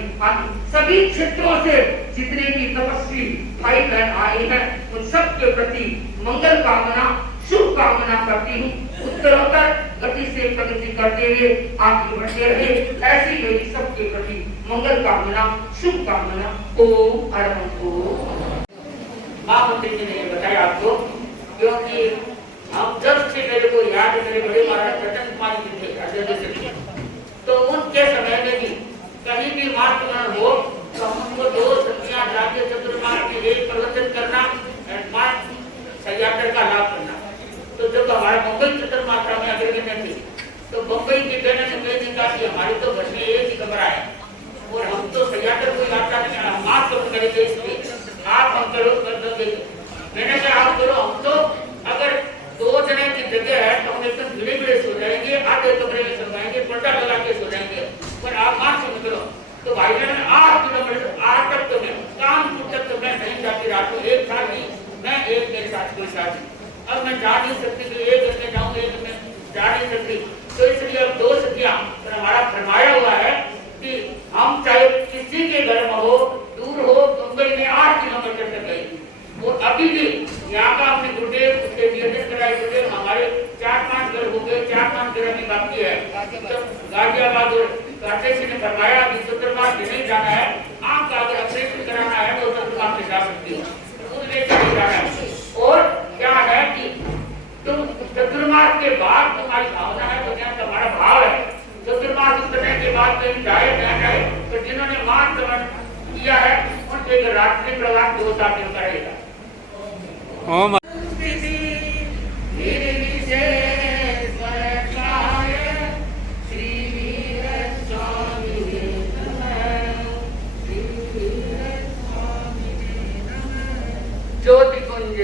सभी क्षेत्रों से जितने भी तपस्वी भाई बहन आए हैं, उन सब के प्रति मंगल कामना, शुभ कामना करती हूँ। उत्तरोत्तर गति से प्रगति करते हुए आगे बढ़ते रहे, ऐसी मेरी सबके प्रति मंगल कामना, शुभ कामना। ओम अरहं ओम। महामंत्री जी ने बताया आपको, क्योंकि हम जब से मेरे को याद है, मेरे बड़े महाराज रतन कुमार जी थे, तो उनके समय में भी कहीं भी मार्ग हो तो हमको 2 संख्या जाके चतुर्मास के एक प्रवचन करना, सयात्र का लाभ करना। तो जब हमारे मुंबई चतुर्मात्रा में अग्रगण्य थी, तो मुंबई के बहनों ने कही कहा कि हमारे तो घर में एक ही कमरा है और हम तो सयात्र कोई आता नहीं, हम माफ करो करेंगे, इसलिए आप हम करो कर दोगे। मैंने कहा आप करो, हम तो अगर 2 जने की जगह है तो हम एकदम भिड़े भिड़े सो जाएंगे, आधे कमरे में सो जाएंगे, पर्दा लगा के सो जाएंगे, पर आप माफ क्यों करो। तो भाई ने 8 किलोमीटर 8 तक तो मैं काम तक तो मैं नहीं जाती, रात को एक साथ ही मैं, एक मेरे साथ कोई साथी। अब मैं जा नहीं सकती, तो एक में जाऊँ, एक में जा नहीं सकती, तो इसलिए अब 2 सखियां हमारा फरमाया हुआ है कि हम चाहे किसी के घर में हो, दूर हो, मुंबई में 8 किलोमीटर तक गई, वो अभी भी यहाँ का अपने गुरुदेव उसके निर्देश कराए गुरुदेव, हमारे 4-5 घर हो गए, 4-5 घर में बाकी है। तो गाजियाबाद और काटेशी ने फरमाया कि चतुर्मास में नहीं जाना है, आपका अगर ऑपरेशन कराना है तो चतुर्मास में जा सकती हो, उसमें चले जाना है। और क्या है कि तुम चतुर्मास के बाद तुम्हारी भावना है, तो क्या तुम्हारा भाव है, चतुर्मास करने के बाद कहीं जाए न जाए, तो जिन्होंने मार्ग किया है उनके रात्रि प्रवास 2 साल में करेगा। ज्योति कुंज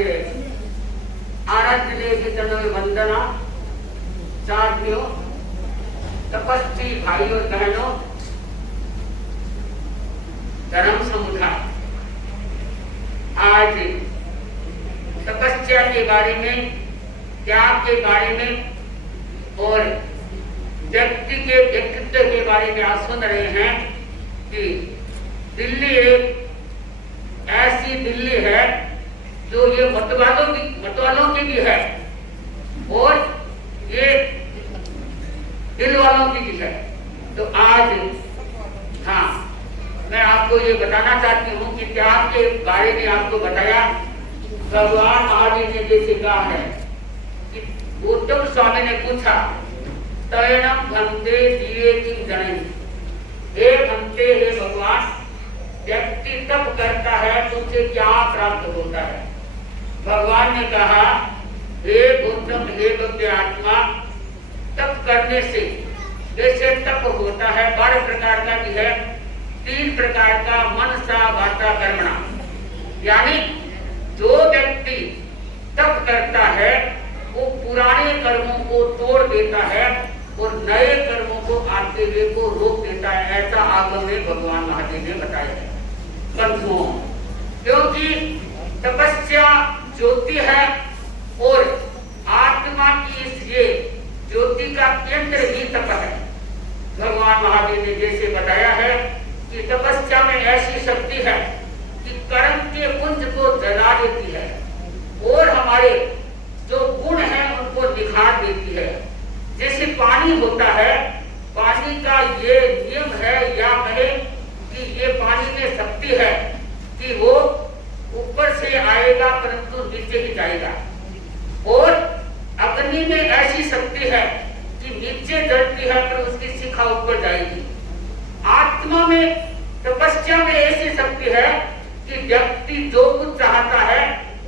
आराध्य देवी तनवे वंदना। साथियों, तपस्वी भाइयों बहनों, धर्म समुदाय, आज तपस्या के बारे में, त्याग के बारे में और व्यक्ति के व्यक्तित्व के बारे में आप सुन रहे हैं कि दिल्ली एक ऐसी दिल्ली है जो ये मतवालों की भी है और ये दिल वालों की भी है। तो आज हाँ, मैं आपको ये बताना चाहती हूँ कि त्याग के बारे में आपको बताया। भगवान महावीर ने जैसे कहा है कि गौतम स्वामी ने पूछा, तयनम भंते दिए किम जने, हे भंते, हे भगवान, व्यक्ति तप करता है तो उसे क्या प्राप्त होता है? भगवान ने कहा, हे गौतम, हे भक्त आत्मा, तप करने से जैसे तप होता है 12 प्रकार का भी है, 3 प्रकार का मनसा वाचा कर्मणा, यानी जो व्यक्ति तप करता है वो पुराने कर्मों को तोड़ देता है और नए कर्मों को आते हुए को रोक देता है। ऐसा आगम में भगवान महादेव ने बताया है बंधुओं, क्योंकि तपस्या ज्योति है और आत्मा की इस ये ज्योति का केंद्र ही तप है। भगवान महादेव ने जैसे बताया है कि तपस्या में ऐसी शक्ति है कि कर्म के पुंज को जला देती है और हमारे जो गुण हैं उनको निखार देती है। जैसे पानी होता है, पानी का ये नियम है या कहे कि ये पानी में शक्ति है कि वो ऊपर से आएगा परंतु नीचे ही जाएगा, और अग्नि में ऐसी शक्ति है कि नीचे जलती है पर उसकी शिखा ऊपर जाएगी। आत्मा में, तपस्या में ऐसी शक्ति है कि व्यक्ति जो कुछ चाहता है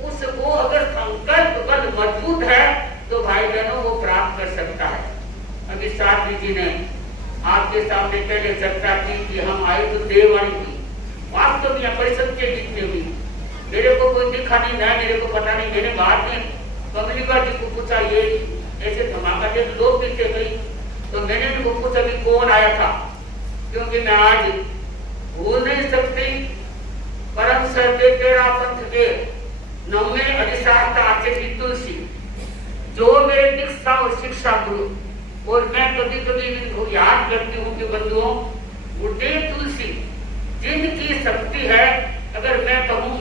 उसको अगर संकल्प बल मजबूत है तो भाई बहनों वो प्राप्त कर सकता है। अभी साथी जी ने आपके सामने पहले चर्चा की कि हम आए तो देववाणी की, वास्तव में परिषद के जितने भी मेरे को कोई दिखा नहीं, ना मेरे को पता नहीं। मैंने बाद में कमलिका जी को पूछा, ये ऐसे धमाका के लोग दिखते गई, तो मैंने उनको पूछा अभी कौन आया था, क्योंकि मैं आज भूल नहीं सकती परम सत्य तेरा पंथ के नवमे अधिशास्त्र आचार्य तुलसी, जो मेरे दीक्षा और शिक्षा गुरु, और मैं कभी कभी इनको याद करती हूँ कि बंधुओं, गुरुदेव तुलसी जिनकी शक्ति है, अगर मैं कहूँ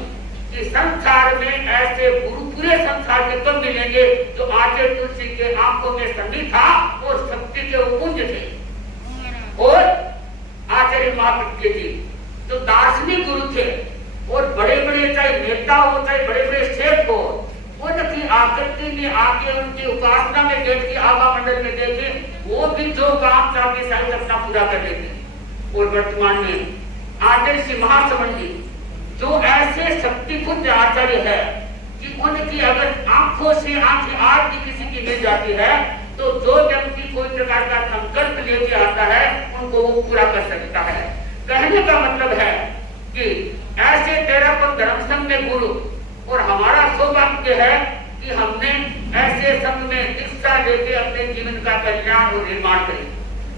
कि संसार में ऐसे गुरु पूरे संसार में कब मिलेंगे जो आचार्य तुलसी के आंखों में संधि था और शक्ति के उपुंज थे। और आचार्य महाप्रज्ञ जी जो दार्शनिक गुरु थे और बड़े बड़े चाहे नेता हो चाहे बड़े बड़े सेठ हो, उनकी आकृति में आके उनकी उपासना में देख के आभा मंडल में देखे, वो भी जो काम चाहते शायद अपना पूरा कर देते। और वर्तमान में आचार्य श्री महासमंडी जो ऐसे शक्तिपुंज आचार्य है कि उनकी अगर आंखों से आंखें आज भी किसी की मिल जाती है तो जो व्यक्ति कोई प्रकार का संकल्प लेके आता है उनको वो पूरा कर सकता है। कहने का मतलब है कि ऐसे तेरापन धर्म संघ में गुरु, और हमारा सौभाग्य है कि हमने ऐसे संघ में दीक्षा लेके अपने जीवन का कल्याण और निर्माण करें।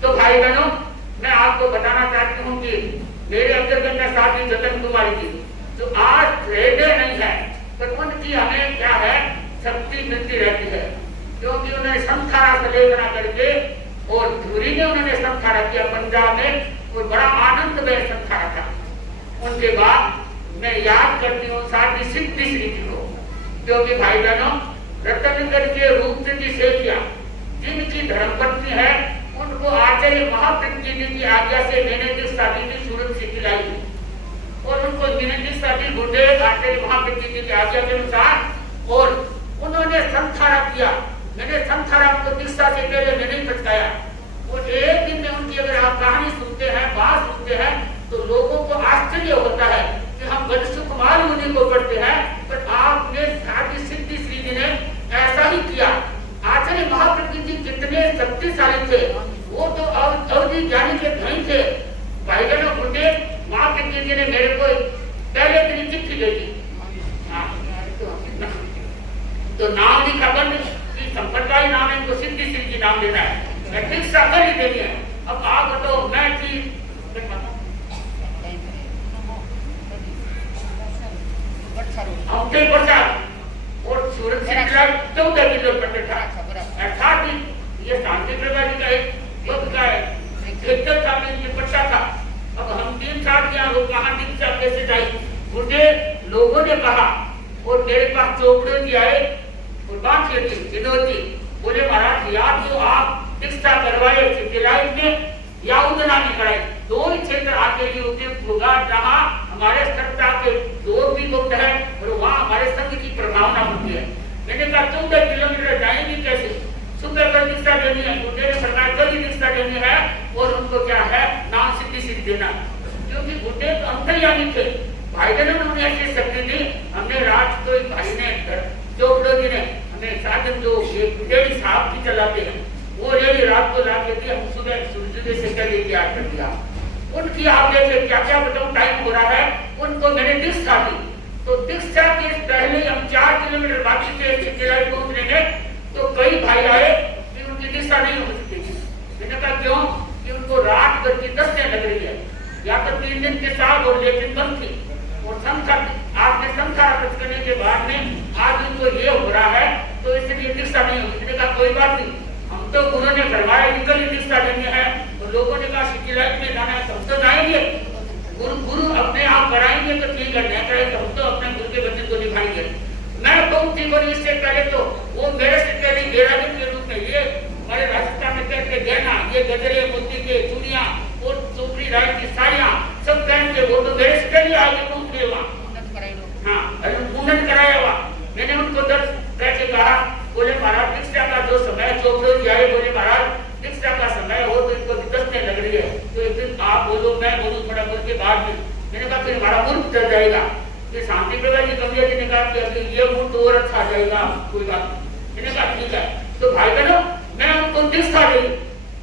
तो भाई बहनों, मैं आपको बताना चाहती हूँ कि मेरे अंतर्गत में साथी जतन कुमारी जी जो आज हृदय नहीं है, पर उनकी हमें क्या है शक्ति मिलती रहती है, क्योंकि उन्होंने संस्थारा से लेखना करके और धुरी में उन्होंने संस्थारा किया पंजाब में, और बड़ा आनंद में संस्थारा था। उनके बाद मैं याद करती हूँ साथी सिद्धि श्री जी को, क्योंकि भाई बहनों रतनगढ़ के रूप से जी सेठिया जिनकी धर्मपत्नी है उनको आचार्य महाप्रज्ञ जी की आज्ञा से मैंने दीक्षा दी थी, सूरत से खिलाई, और उनको मैंने दीक्षा दी गुरुदेव आचार्य महाप्रज्ञ जी की आज्ञा के अनुसार, और उन्होंने संस्थारा किया। मैंने संस्थारा को दीक्षा से पहले मैंने ही पछताया, और एक दिन में उनकी अगर आप कहानी सुनते हैं, बात सुनते हैं, तो लोगों को आश्चर्य होता है कि हम गजसुकुमार मुनि को पढ़ते हैं, पर आपने साथी सिद्धि श्री जी ने ऐसा ही किया। आचार्य महाप्रज्ञ जी कितने शक्तिशाली थे, वो तो अवधि ज्ञानी के धनी थे। भाई बहनों, गुरुदेव महाप्रज्ञ जी ने मेरे को पहले दिन चिट्ठी भेजी, तो नाम लिखा बंद कि संप्रदाय नाम है, तो सिद्धि श्री जी नाम देना है, मैं ठीक सागर ही देनी है। अब आप बताओ मैं की अवधि प्रसाद और सूरत से 14 किलोमीटर था, अर्थात ये शांति प्रभा जी का एक वक्त का खेतर था, मैं निपटा था। अब हम 3 साल यहाँ कहाँ दीक्षा कैसे जाए? मुझे लोगों ने कहा और मेरे पास चोपड़े जी आए और बात ये थी विनोद जी, बोले महाराज यार जो आप दीक्षा करवाए सिविलाइज में या उदना में कराए, 2 ही क्षेत्र आपके लिए उपयुक्त होगा जहाँ हमारे संस्था के 2 भी गुप्त है और वहाँ हमारे संघ की प्रभावना होती है। मैंने कहा 14 किलोमीटर जाएंगी कैसे? सुंदर कर दीक्षा देनी है, मुझे सरकार को ही दीक्षा देनी है और उनको क्या है नाम सिद्धि देना, क्योंकि बुढ़े तो अंतर्यामी थे। भाई बहनों ने ऐसी शक्ति दी। हमने रात को एक भाई ने चोपड़ो जी ने हमें साधन जो रेडी साहब की चलाते हैं वो रेडी रात को ला के दी, हम सुबह सूर्योदय से पहले तैयार कर दिया। उनकी आप देखे क्या क्या बताऊं, टाइम हो रहा है। उनको मैंने दीक्षा दी, तो दीक्षा के पहले हम 4 किलोमीटर बाकी थे चिकिलाई पहुंचने, तो कई भाई आए कि उनकी दीक्षा नहीं हो सकती। मैंने कहा क्यों? कि उनको रात भर की 10 लग रही है, या तो 3 दिन के साथ और लेकिन बंद थी और संख्या आपने संख्या रखने करने के बाद में आज उनको ये हो रहा है, तो इसलिए दीक्षा नहीं होगी। मैंने कहा कोई बात नहीं, हम तो गुरु ने करवाया निकल दीक्षा देनी है, और लोगों ने कहा सिविलाइज में जाना है तो हम तो जाएंगे। गुरु अपने आप कराएंगे तो ठीक है, नहीं कराए तो हम तो अपने गुरु के वचन को निभाएंगे। मैं बहुत थी और इससे पहले तो वो मेरे से पहले गेराजन के रूप में ये हमारे राजस्थान में कहते गहना, ये गजरे मोती के चूड़ियां और चौकड़ी राय की साड़ियां सब पहन के वो तो मेरे से पहले आगे पहुंच गए वहाँ। हाँ, मुंडन कराया हुआ। मैंने उनको 10 पैसे कहा, बोले महाराज दीक्षा का जो समय चोपड़ो जी आए, बोले महाराज दीक्षा का समय हो तो इनको 10 लग रही है, तो एक दिन आप बोलो मैं बोलूँ थोड़ा बोल के बाद में। मैंने कहा फिर हमारा मुल्क चल जाएगा। ये शांति प्रभा जी कमिया जी ने कहा कि ये मुल्क और अच्छा जाएगा, कोई बात नहीं। मैंने कहा ठीक है। तो भाई बहनों मैं उनको दीक्षा दी,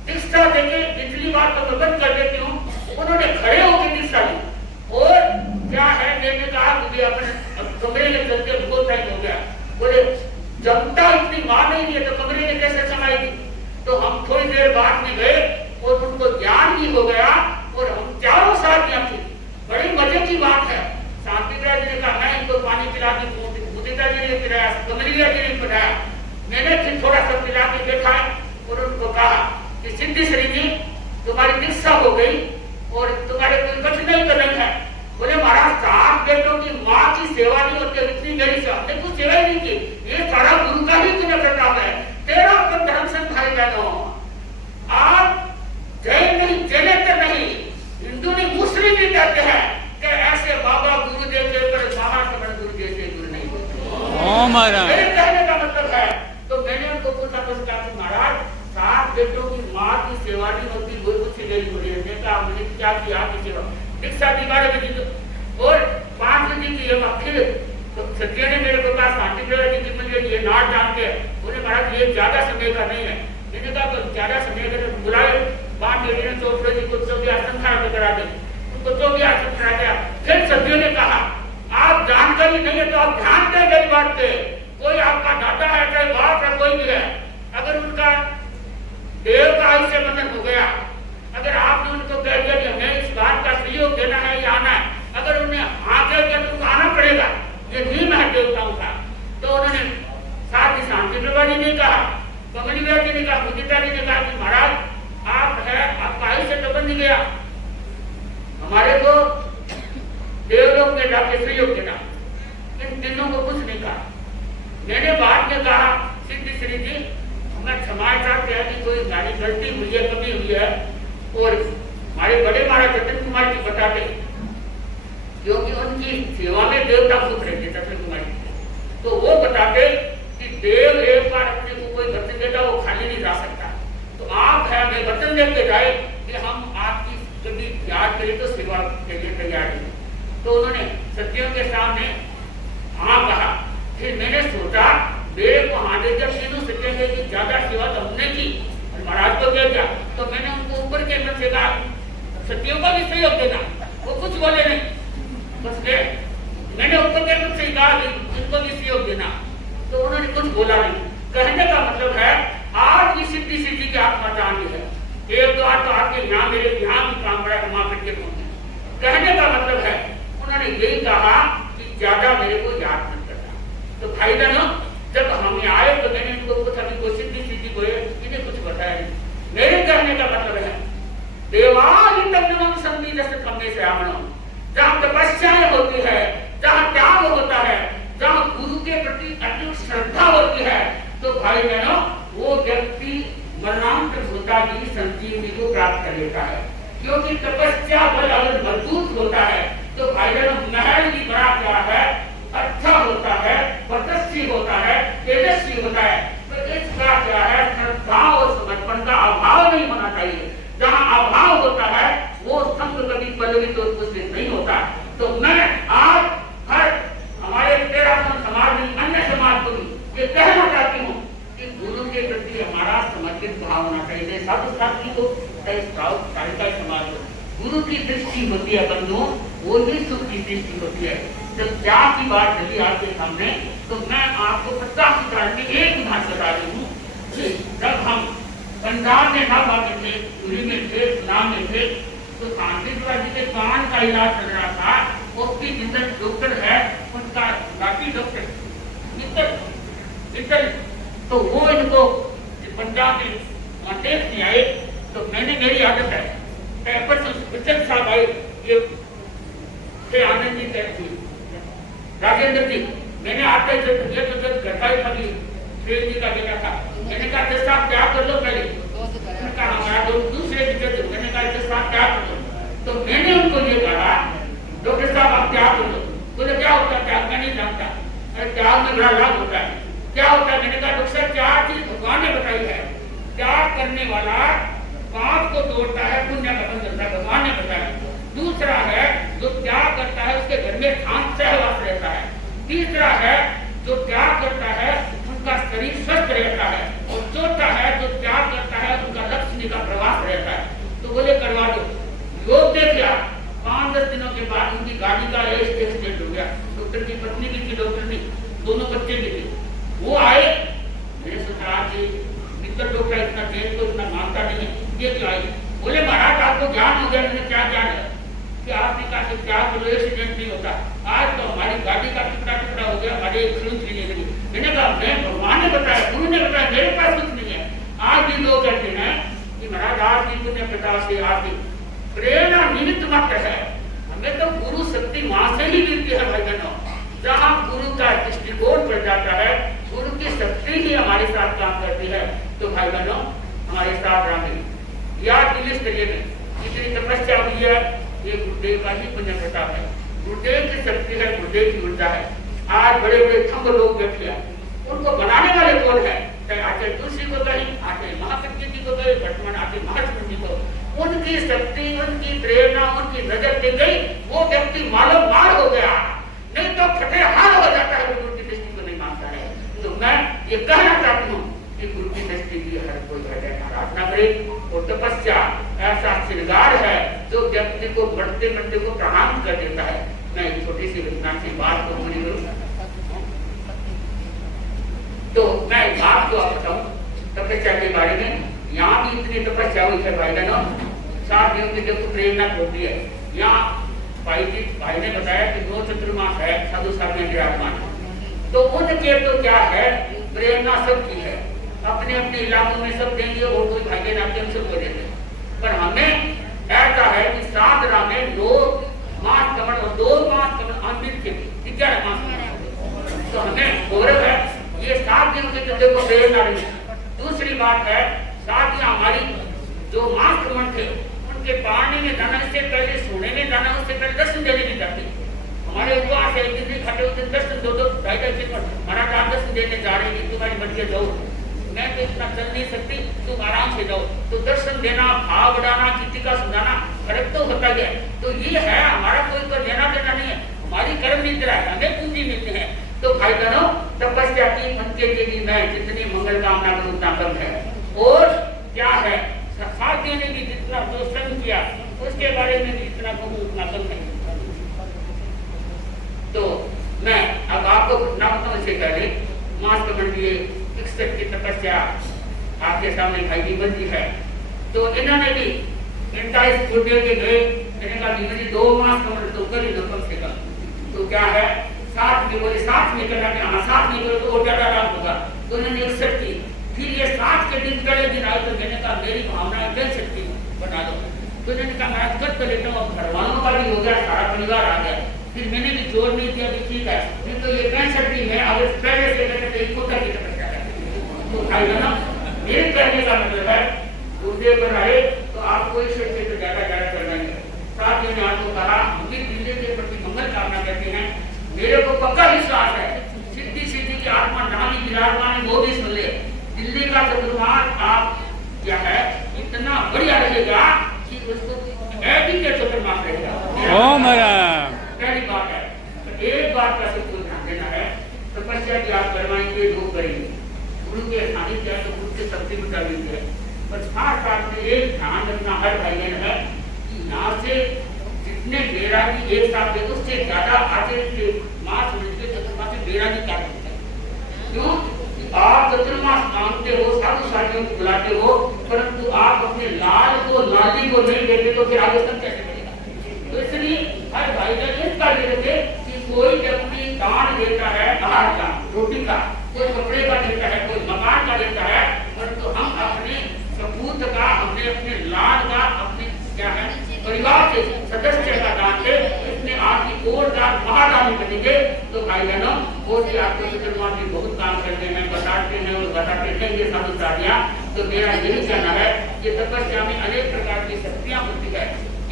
दीक्षा देके पिछली बार तो मैं बंद कर देती हूँ, उन्होंने खड़े होकर दीक्षा दी। और क्या है, मैंने कहा मुझे अपने कमरे में चलते बहुत टाइम हो गया। बोले जनता इतनी मान नहीं है तो कमरे में कैसे समाएगी? तो हम थोड़ी देर बाद में गए और उनको ज्ञान भी हो गया और हम चारों साथ यहाँ थे। बड़ी मजे की बात है। शांति जी ने कहा मैं इनको पानी पिला दी, मुदिता जी ने पिलाया, कमलिया जी ने पिलाया। मैंने फिर थोड़ा सा पिला के देखा और उनको कहा कि सिद्धि श्री जी तुम्हारी दीक्षा हो गई और तुम्हारे कोई कठिनाई तो नहीं है। बोले महाराज 4 बेटों की माँ की सेवा नहीं होती, इतनी मेरी सेवा, हमने कुछ सेवा ही नहीं की, ये सारा गुरु का ही तुम्हें प्रताप है। तेरा अपन धर्म से भाई बहनों आप जैन नहीं, जैनेतर नहीं, हिंदू नहीं, मुस्लिम भी कहते हैं कि ऐसे बाबा गुरुदेव के ऊपर महासमण गुरु जैसे गुरु नहीं होते। मेरे कहने का मतलब है, तो मैंने उनको पूछा महाराज 7 बेटों की माँ की सेवा नहीं होती, वो कुछ नहीं हो रही है। मैंने क्या किया आपकी सेवा? दीक्षा दी 12 बजे और 5 बजे की हम फिर तो सत्य ने मेरे को कहा शांति प्रभा जी मुझे ये नाट जानते हैं, बोले महाराज ये ज्यादा समय का नहीं है। मैंने कहा तो ज्यादा समय का तो बुलाए बात मेरे चोपड़ो जी को चौकी आसन खड़ा करा दे, उनको चौकी आसन करा दिया। फिर सत्य ने कहा आप जानकारी नहीं है तो आप ध्यान दें गई बात पे, कोई आपका दादा है चाहे बाप है कोई भी है, अगर उनका देव का आयुष्य बंधन हो गया, अगर आपने उनको कह दिया कि हमें इस बात का सहयोग देना है या आना है, अगर उन्हें आगे के तुमको आना पड़ेगा, ये नियम है देवताओं का। तो उन्होंने साथ ही शांति प्रभा जी ने कहा, कमलिया जी ने कहा, मुदिता जी ने कहा कि महाराज आप है आपका आयुष्य तो बन गया, हमारे को देवलोक में जाके सहयोग देना। इन तीनों को कुछ नहीं कहा। मैंने बाद में कहा सिद्धि श्री जी मैं क्षमा चाहते हैं कि कोई हमारी गलती हुई है, कमी हुई है, और हमारे बड़े महाराज जतन कुमार जी बताते क्योंकि उनकी सेवा में देवता खुश रहते जतन कुमार जी, तो वो बताते कि देव एक बार अपने को कोई वचन देता वो खाली नहीं जा सकता। तो आप है हमें वचन देते जाए कि हम आपकी कभी याद करें तो सेवा के लिए तैयार हैं। तो उन्होंने सत्यों के सामने हाँ कहा। फिर मैंने सोचा मेरे को हाँ दे जब तीनों सत्य है कि ज्यादा सेवा तो हमने की और महाराज को दे दिया, तो मैंने उनको ऊपर के मन से कहा सत्यों का भी सहयोग देना। वो कुछ बोले नहीं, बस मैंने ऊपर के मन से कहा उनको भी सहयोग देना, तो उन्होंने कुछ बोला नहीं। कहने का मतलब है आज भी सिद्धि सिद्धि की आत्मा जानती है, एक बार तो आपके यहाँ मेरे यहाँ भी काम बड़ा वहां करके पहुंचे। कहने का मतलब है उन्होंने यही कहा कि ज्यादा मेरे को याद मत करना। तो भाई बहनों जब हम आए तो मैंने उनको कुछ अभी सिद्धि सिद्धि को इन्हें कुछ बताया नहीं। मेरे कहने का मतलब होती है श्रावणों, जहाँ तपस्याएं होती है, जहाँ त्याग होता है, जहाँ गुरु के प्रति अटूट श्रद्धा होती है, तो भाई बहनों वो व्यक्ति मरणांत होता भी संजीवनी को प्राप्त कर लेता है। क्योंकि तपस्या बल अगर मजबूत होता है तो भाई बहनों महल भी बड़ा क्या है, अच्छा होता है, प्रदर्शी होता है, तेजस्वी होता है। तो इसका क्या है, श्रद्धा और समर्पण का अभाव नहीं होना चाहिए। जहाँ अभाव होता है वो संघ कभी पल्लवित और पुष्पित नहीं होता। तो मैं आज हर हमारे तेरा समाज में अन्य समाज को भी ये कहना चाहती हूँ कि गुरु के प्रति हमारा समर्पित भाव होना चाहिए। साधु साथी को समाज को गुरु की दृष्टि होती है बंधुओं, वो ही सुख की दृष्टि होती है। जब त्याग की बात चली आपके सामने तो मैं आपको 50 उदाहरण में एक उदाहरण बता रही हूँ कि जब हम पंजाब में था बाकी थे, पुरी में थे, सुनाम में थे, तो कांतिपुरा जी के कान का इलाज चल रहा था। उसकी जिंदर डॉक्टर है, उनका बाकी डॉक्टर मित्तर, तो वो इनको पंजाब में देखने आए। तो मैंने मेरी आदत है पेपर साहब आए, ये आनंद जी थी, राजेंद्र जी, मैंने आते ही ये तो जब घटा ही था जी का बेटा था, मैंने कहा जैसा आप क्या कर लो पहले, कहा हमारा दूसरे टीचर थे, मैंने कहा जैसा आप क्या कर लो। तो मैंने उनको ये कहा डॉक्टर साहब आप क्या कर लो, बोले क्या होता है त्याग, मैं नहीं जानता। अरे त्याग में बड़ा लाभ होता है, क्या होता है? मैंने कहा डॉक्टर साहब चार चीज भगवान ने बताई है, त्याग करने वाला पाप को तोड़ता है, पुण्य का बंधन करता है, भगवान ने बताया। दूसरा है जो त्याग करता है उसके घर में शांत सहवास रहता है। तीसरा है जो त्याग करता है उनका शरीर स्वस्थ रहता है। और चौथा है जो त्याग करता है उनका लक्ष्मी का प्रवास रहता है। तो बोले करवा दो। योग देख लिया, 5-10 दिनों के बाद उनकी गाड़ी का एक्सीडेंट हो गया। डॉक्टर की पत्नी भी थी, डॉक्टर नहीं, दोनों बच्चे भी थे। वो आए, मैंने सोचा कि मित्र डॉक्टर इतना तेज को इतना मानता नहीं है, ये क्यों आई? बोले महाराज आपको ज्ञान हो गया। मैंने क्या ज्ञान है कि आपने कहा कि क्या बोलो एक्सीडेंट नहीं होता। आज तो हमारी गाड़ी का टुकड़ा हो गया, हमारे एक खींच लेने लगी। मैंने कहा मैं भगवान ने बताया, गुरु ने बताया, मेरे पास कुछ नहीं है। आज भी लोग कहते हैं कि महाराज आपकी पुण्य प्रताप से आपकी प्रेरणा निमित्त मात्र है, हमें तो गुरु शक्ति मां से ही मिलती है भाई बहनों। जहाँ गुरु का दृष्टिकोण पड़ जाता है, गुरु की शक्ति ही हमारे साथ काम करती है। तो भाई बहनों हमारे साथ रामें याद दिलिस करिए इतनी तपस्या हुई है, ये गुरुदेव का ही पुण्य प्रताप है। गुरुदेव की शक्ति है, गुरुदेव की ऊर्जा है। आज बड़े बड़े थंब लोग बैठ गया, उनको बनाने वाले कौन है? चाहे आचार्य तुलसी को कहीं, आचार्य महाशक्ति जी को गए, वर्तमान आचार्य महात्मा जी को, उनकी शक्ति, उनकी प्रेरणा, उनकी नजर दे गई, वो व्यक्ति मालूम मार हो गया, नहीं तो फटेहार हो जाता है, गुरु की दृष्टि को नहीं मानता है। तो मैं ये कहना चाहती हूँ कि गुरु की दृष्टि की हर कोई आराधना करे। और तपस्या ऐसा श्रृंगार है जो व्यक्ति को बढ़ते बढ़ते को प्रणाम कर देता है। मैं एक छोटी सी घटना की बात को पूरी करूँ तो मैं बात को आप बताऊं तपस्या के बारे में। यहाँ भी इतनी तपस्या हुई है भाई बहनों, साथ में देखो प्रेरणा होती है। यहाँ भाई ने बताया कि 2 चतुर्मास है साधु साथ में विराजमान, तो उनके तो क्या है प्रेरणा सबकी है, अपने अपने इलाकों में सब देंगे और कोई भाग्य नाते हम सबको देंगे। पर हमें ऐसा है कि 7 रामें 2 मास कमल और 2 मास कमल अमृत के 11 मास, तो हमें गौरव है ये 7 दिन के तो देखो प्रेरणा रही। दूसरी बात है साथ ही हमारी जो मास कमल थे उनके पानी में जाना इससे पहले, सोने में जाना उससे पहले दर्शन देने की जाती। हमारे उपवास है, एक दिन खटे उस दिन दर्शन 2-2 ढाई महाराज आप दर्शन देने जा रहे हैं, तुम्हारी बच्चे जाओ, मैं तो इतना चल नहीं सकती, तुम आराम से जाओ। तो दर्शन देना, भाव बढ़ाना, चित्तिका सुनाना फर्क तो होता गया। तो ये है हमारा कोई तो लेना देना नहीं है, हमारी कर्म निद्रा है, हमें पूंजी मिलती है। तो भाई बहनों तपस्या की उनके लिए भी मैं जितनी मंगल कामना करूं उतना कम है। और क्या है साथियों ने भी जितना जो संग किया उसके बारे में भी इतना कहूँ उतना कम है। तो मैं अब आपको घटना बताऊं इससे पहले मास कमंडलीय 61 की तपस्या आपके सामने भाई की बंदी है। तो इन्होंने भी 28 गुर्दे के गए, मैंने कहा मेरी 2 मास कमंडल तो कर ही दो कम से कम। तो क्या है साथ में बोले साथ में करना, हाँ साथ में करो तो और ज्यादा लाभ होगा। तो उन्होंने 61 की, फिर ये 7 के दिन पहले दिन आए तो मैंने कहा मेरी भावना जल सकती बना दो। तो मैंने कहा महाराज कर तो लेता हूँ, अब घर वालों का भी हो गया, सारा परिवार आ गया। फिर मैंने भी जोर नहीं दिया कि ठीक है, नहीं तो ये 65 दिन है, अब पहले से कहते एक होता की तपस्या करें। तो भाई बहनों, मेरे कहने का मतलब है गुरुदेव पर रहे तो आपको इस क्षेत्र ज्यादा करना है। साथ ही मैंने आपको कहा हम भी दिल्ली के प्रति मंगल कामना करते हैं। मेरे को पक्का विश्वास है सिद्धि सिद्धि की आत्मा जहाँ भी विराजमान है वो भी सुन ले। दिल्ली का चतुर्मास आप क्या है इतना बढ़िया रहेगा कि उसको ऐसी के चतुर्मास रहेगा। ओम पहली बात है तो एक बात का सबको ध्यान देना है, तपस्या की आप करवाएंगे लोग करेंगे, गुरु के सानिध्य है तो गुरु से शक्ति मिटा देती है। पर साथ में एक ध्यान रखना हर भाई बहन है कि यहाँ से जितने बैरागी एक साथ है उससे ज्यादा आगे के मास मिलते चतुर्मास से बैरागी क्या करते हैं। क्यों? आप चतुर्मास मांगते हो, साधु साथियों को बुलाते हो, परंतु आप अपने लाल को लाडी को नहीं देते तो फिर आगे तक कैसे बढ़ेगा। तो इसलिए हर भाई बहन इसका ये रखे कि कोई व्यक्ति दान देता है आहार का, रोटी का, कोई कपड़े का देता है, कोई मकान का देता है, परंतु हम अपने सपूत का, हमने अपने लाल का, अपने क्या है परिवार के सदस्य का दान दे, इसमें आपकी और दान महादान करेंगे। तो भाई बहनों वो भी आपको चतुर्मास भी बहुत काम करते हैं, बताते हैं और बताते हैं ये साधु साधियां। तो मेरा यही कहना है कि तपस्या में अनेक प्रकार की शक्तियां होती है।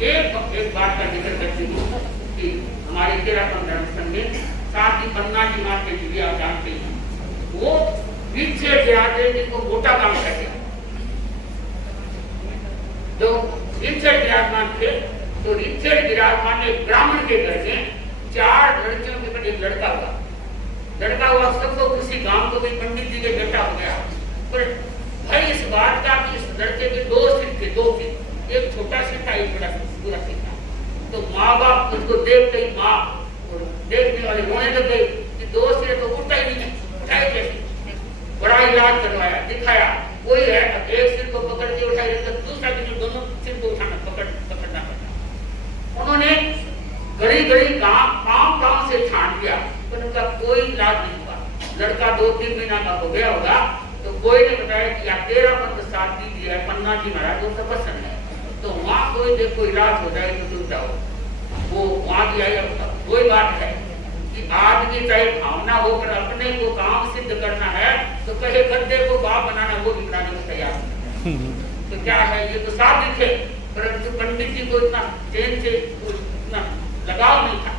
एक बात का जिक्र करती हूँ कि हमारे 13 धर्म संघ में साथ ही पन्ना की माँ के लिए आप जानते हैं, वो पीछे जाते जिनको मोटा काम करते हैं। जो रिचर्ड विराजमान थे, तो रिचर्ड विराजमान ने ब्राह्मण के घर में 4 लड़कियों के बाद एक लड़का हुआ। सबको किसी गांव को भी पंडित जी के बेटा हो गया। पर भाई इस बात का कि इस लड़के के 2 सिर थे, एक छोटा सिर था, एक बड़ा पूरा सिर था। तो माँ बाप उसको देखते ही माँ और देखने वाले रोने लग गए कि 2 सिर तो उठता ही नहीं, उठाए कैसे। बड़ा इलाज करवाया, दिखाया, वही है एक सिर को पकड़ के उठाई, दूसरा दिन दोनों सिर को उठाना पकड़ना पड़ता। उन्होंने घड़ी काम से छांट दिया, पर उनका कोई इलाज नहीं हुआ। लड़का 2-3 महीना का हो गया होगा, तो कोई ने बताया कि आप 13 पंथ साथ दीजिए है, पन्ना जी महाराज वो तपस्या है, तो वहाँ कोई देखो इलाज हो जाए तो तुम जाओ। वो वहाँ गया। कोई बात है कि आदमी चाहे भावना होकर अपने को काम सिद्ध करना है तो कहे गद्दे को बाप बनाना वो भी बनाने को तैयार है। तो क्या है ये तो साफ दिखे, परंतु पंडित जी को इतना चैन से इतना लगाव नहीं था।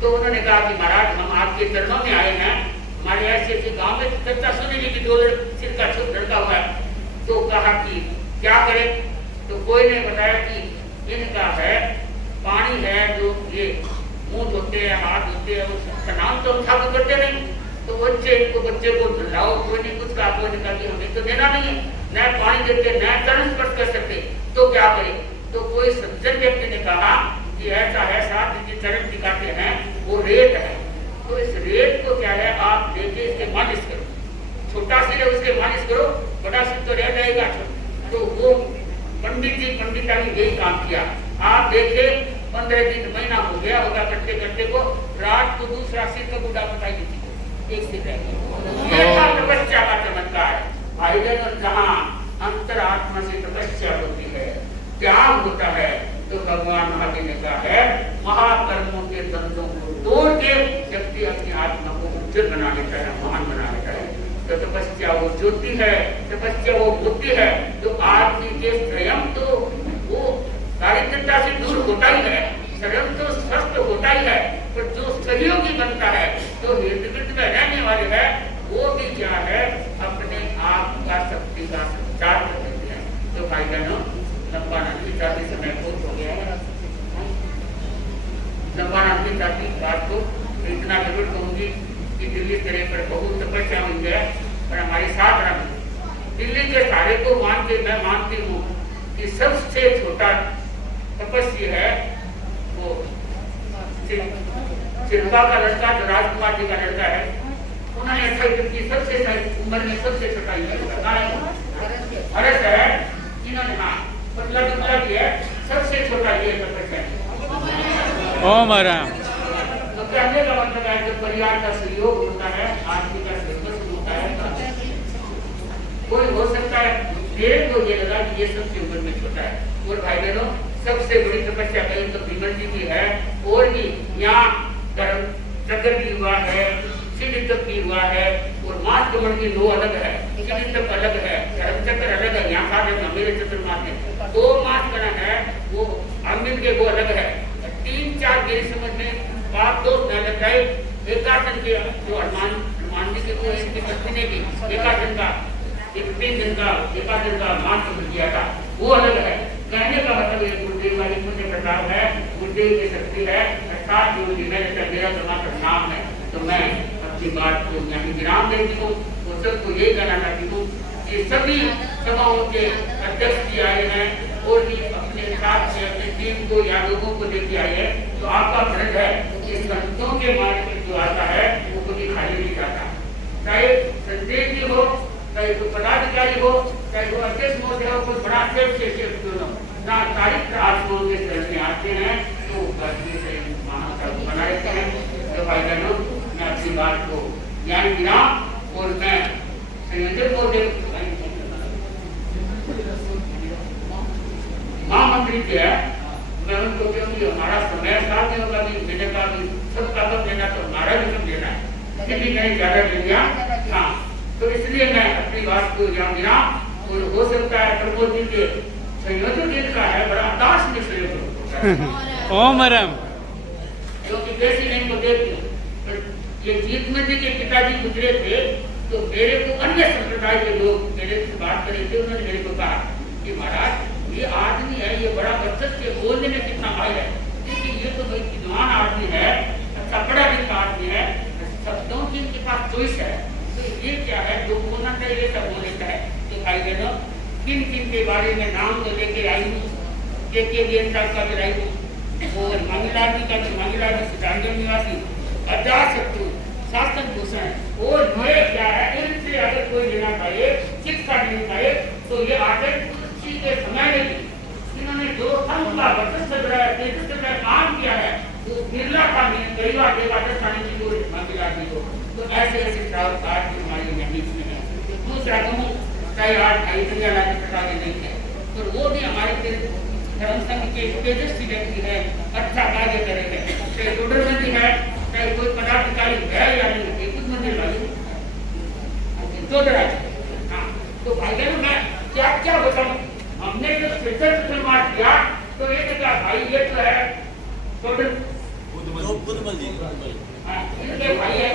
तो उन्होंने कहा कि महाराज हम आपके चरणों में आए हैं, हमारे ऐसे गांव में चर्चा सुनेगी कि 2 सिर का लड़का हुआ है। तो कहा कि क्या करें, तो कोई ने बताया कि इनका है पानी है जो ये मुंह धोते हैं, हाथ धोते हैं, स्नान तो उठा करते नहीं, तो बच्चे को धुलाओ, कोई नहीं कुछ कहा, कोई नहीं कहा हमें तो देना नहीं है, न पानी देते न चरण स्पर्श कर सकते, तो क्या करें। तो कोई सज्जन व्यक्ति ने कहा कि ऐसा है साथ जी चरण दिखाते हैं वो रेत है, तो इस रेत को क्या है आप लेके इसके मालिश करो, छोटा सिर है उसके मालिश करो, बड़ा सिर तो रह जाएगा। तो वो पंडित जी पंडिता ने यही काम किया। आप देखे 15 दिन महीना हो गया होगा करते करते को, रात को दूसरा सिर का बूढ़ा बताई देती को एक सिर रह तपस्या का चमत्कार है। जहाँ अंतरात्मा से तपस्या होती है, त्याग होता है, तो भगवान महादेव ने कहा है महाकर्मों के बंधों को तोड़ के व्यक्ति अपनी आत्मा को उज्जवल बना लेता है, महान बना लेता है। तो तपस्या वो ज्योति है, तपस्या वो बुद्धि है जो आदमी के स्वयं तो वो दारिद्रता से दूर होता ही है, स्वयं तो स्वस्थ होता ही है, पर जो सहयोगी बनता है, जो हृदय में रहने वाले है, वो भी क्या है अपने आप का शक्ति का संचार कर देते हैं। तो भाई बहनों लंबानंद की जाति से मैं बहुत हो गया है। लंबानंद की जाति बात को इतना जरूर कहूंगी कि दिल्ली तेरे पर बहुत तपस्या हुई है, पर हमारी साथ रहा। दिल्ली के सारे को मान के मैं मानती हूँ कि सबसे छोटा तपस्या है वो शिल्पा का लड़का जो राजकुमार जी का लड़का है, उन्होंने 28 की सबसे उम्र में सबसे छोटा हर्ष है, इन्होंने हाँ पतला दुबला भी है, सबसे छोटा ये तपस्या है। ओम राम। तो कहने का मतलब है जब परिवार का सहयोग होता है, आदमी का सहयोग होता है, कोई हो सकता है देर को ये लगा कि ये सबसे उम्र में छोटा है। और भाई बहनों सबसे बड़ी तपस्या कहीं तो भीमन जी की है, और भी यहाँ चक्र भी हुआ है, सीढ़ी तक भी हुआ है, और मास कमल की 2 अलग है, सीढ़ी तक अलग है, धर्म चक्र अलग है, यहाँ का मेरे चतुर्मास में 2 मास करण है, वो अमृत के वो अलग है। 3-4 मेरी समझ में पाप दोष न लगाए। एकादन के जो हनुमान जी के को इसकी पत्नी की एकादन का 3 दिन का एकादन का मान समझ किया था, वो अलग है। कहने का मतलब ये गुरुदेव वाली पुण्य प्रताप है, गुरुदेव की शक्ति है, अर्थात जो मेरा परमात्मा नाम है। तो मैं अपनी बात को यहाँ विराम देती हूँ और सबको ये कहना चाहती हूँ कि सभी सभाओं के अध्यक्ष भी आए हैं और भी अपने साथ से अपनी टीम को या लोगों को लेके आए हैं, तो आपका फर्ज है कि संतों के मार्ग पर जो आता है वो कभी खाली नहीं जाता। चाहे संदेश जी हो, चाहे कोई पदाधिकारी हो, चाहे कोई अध्यक्ष महोदय हो, कोई बड़ा सेव से क्यों न ना तारीख आत्माओं के शरण में आते हैं तो महासभा बनाए हैं। तो भाई बहनों, मैं अपनी बात को ज्ञान गिरा और मैं संयोजक महोदय महामंत्री के है, मैं उनको क्योंकि हमारा समय साथ में होगा भी देने का भी सब ताकत देना तो हमारा भी सब देना है, किसी कहीं ज्यादा दे दिया। हाँ, तो इसलिए मैं अपनी बात को यहाँ गिरा और हो सकता है प्रमोद जी के संयोजक दिन का है, बड़ा अदास में संयोजक ओम राम, क्योंकि कैसी नहीं को देखती ये जीतमन जी के पिताजी गुजरे थे तो मेरे को अन्य संप्रदाय के लोग मेरे से बात करे थे, उन्होंने मेरे को कहा कि महाराज ये आदमी है, ये बड़ा वर्चस्व के बोलने में कितना भाई है, क्योंकि ये तो भाई विद्वान आदमी है, अच्छा पढ़ा लिखा आदमी है, शब्दों की इनके पास चॉइस है, तो ये क्या है जो बोलना चाहिए सब बोल लेता है। तो भाई बहनों, किन किन के बारे में नाम तो लेके आई हूँ, के का भी लाई हूँ, और मंगला जी का भी मंगला जी सिद्धांत निवासी अजाशत्रु शासन भूषण और ये क्या है, इनसे अगर कोई लेना चाहिए शिक्षा लेनी चाहिए तो ये आदर के समय में इन्होंने जो संघ का वर्चस्व काम किया है वो बिरला का कई बार की मंदिरा जी को, तो ऐसे ऐसे कार्य की हमारी नहीं है। दूसरा कहूँ कई आज भाई दुनिया राज्य प्रकार के नहीं है, तो वो भी हमारे धर्म संघ के तेजस्वी व्यक्ति है, अच्छा कार्य करेंगे, चाहे टोडर मंदिर है, चाहे कोई पदाधिकारी है या नहीं, कुछ मंदिर वाली तो भाई बहन मैं क्या क्या बताऊं, हमने जो निर्माण किया तो ये क्या भाई ये तो है भाई है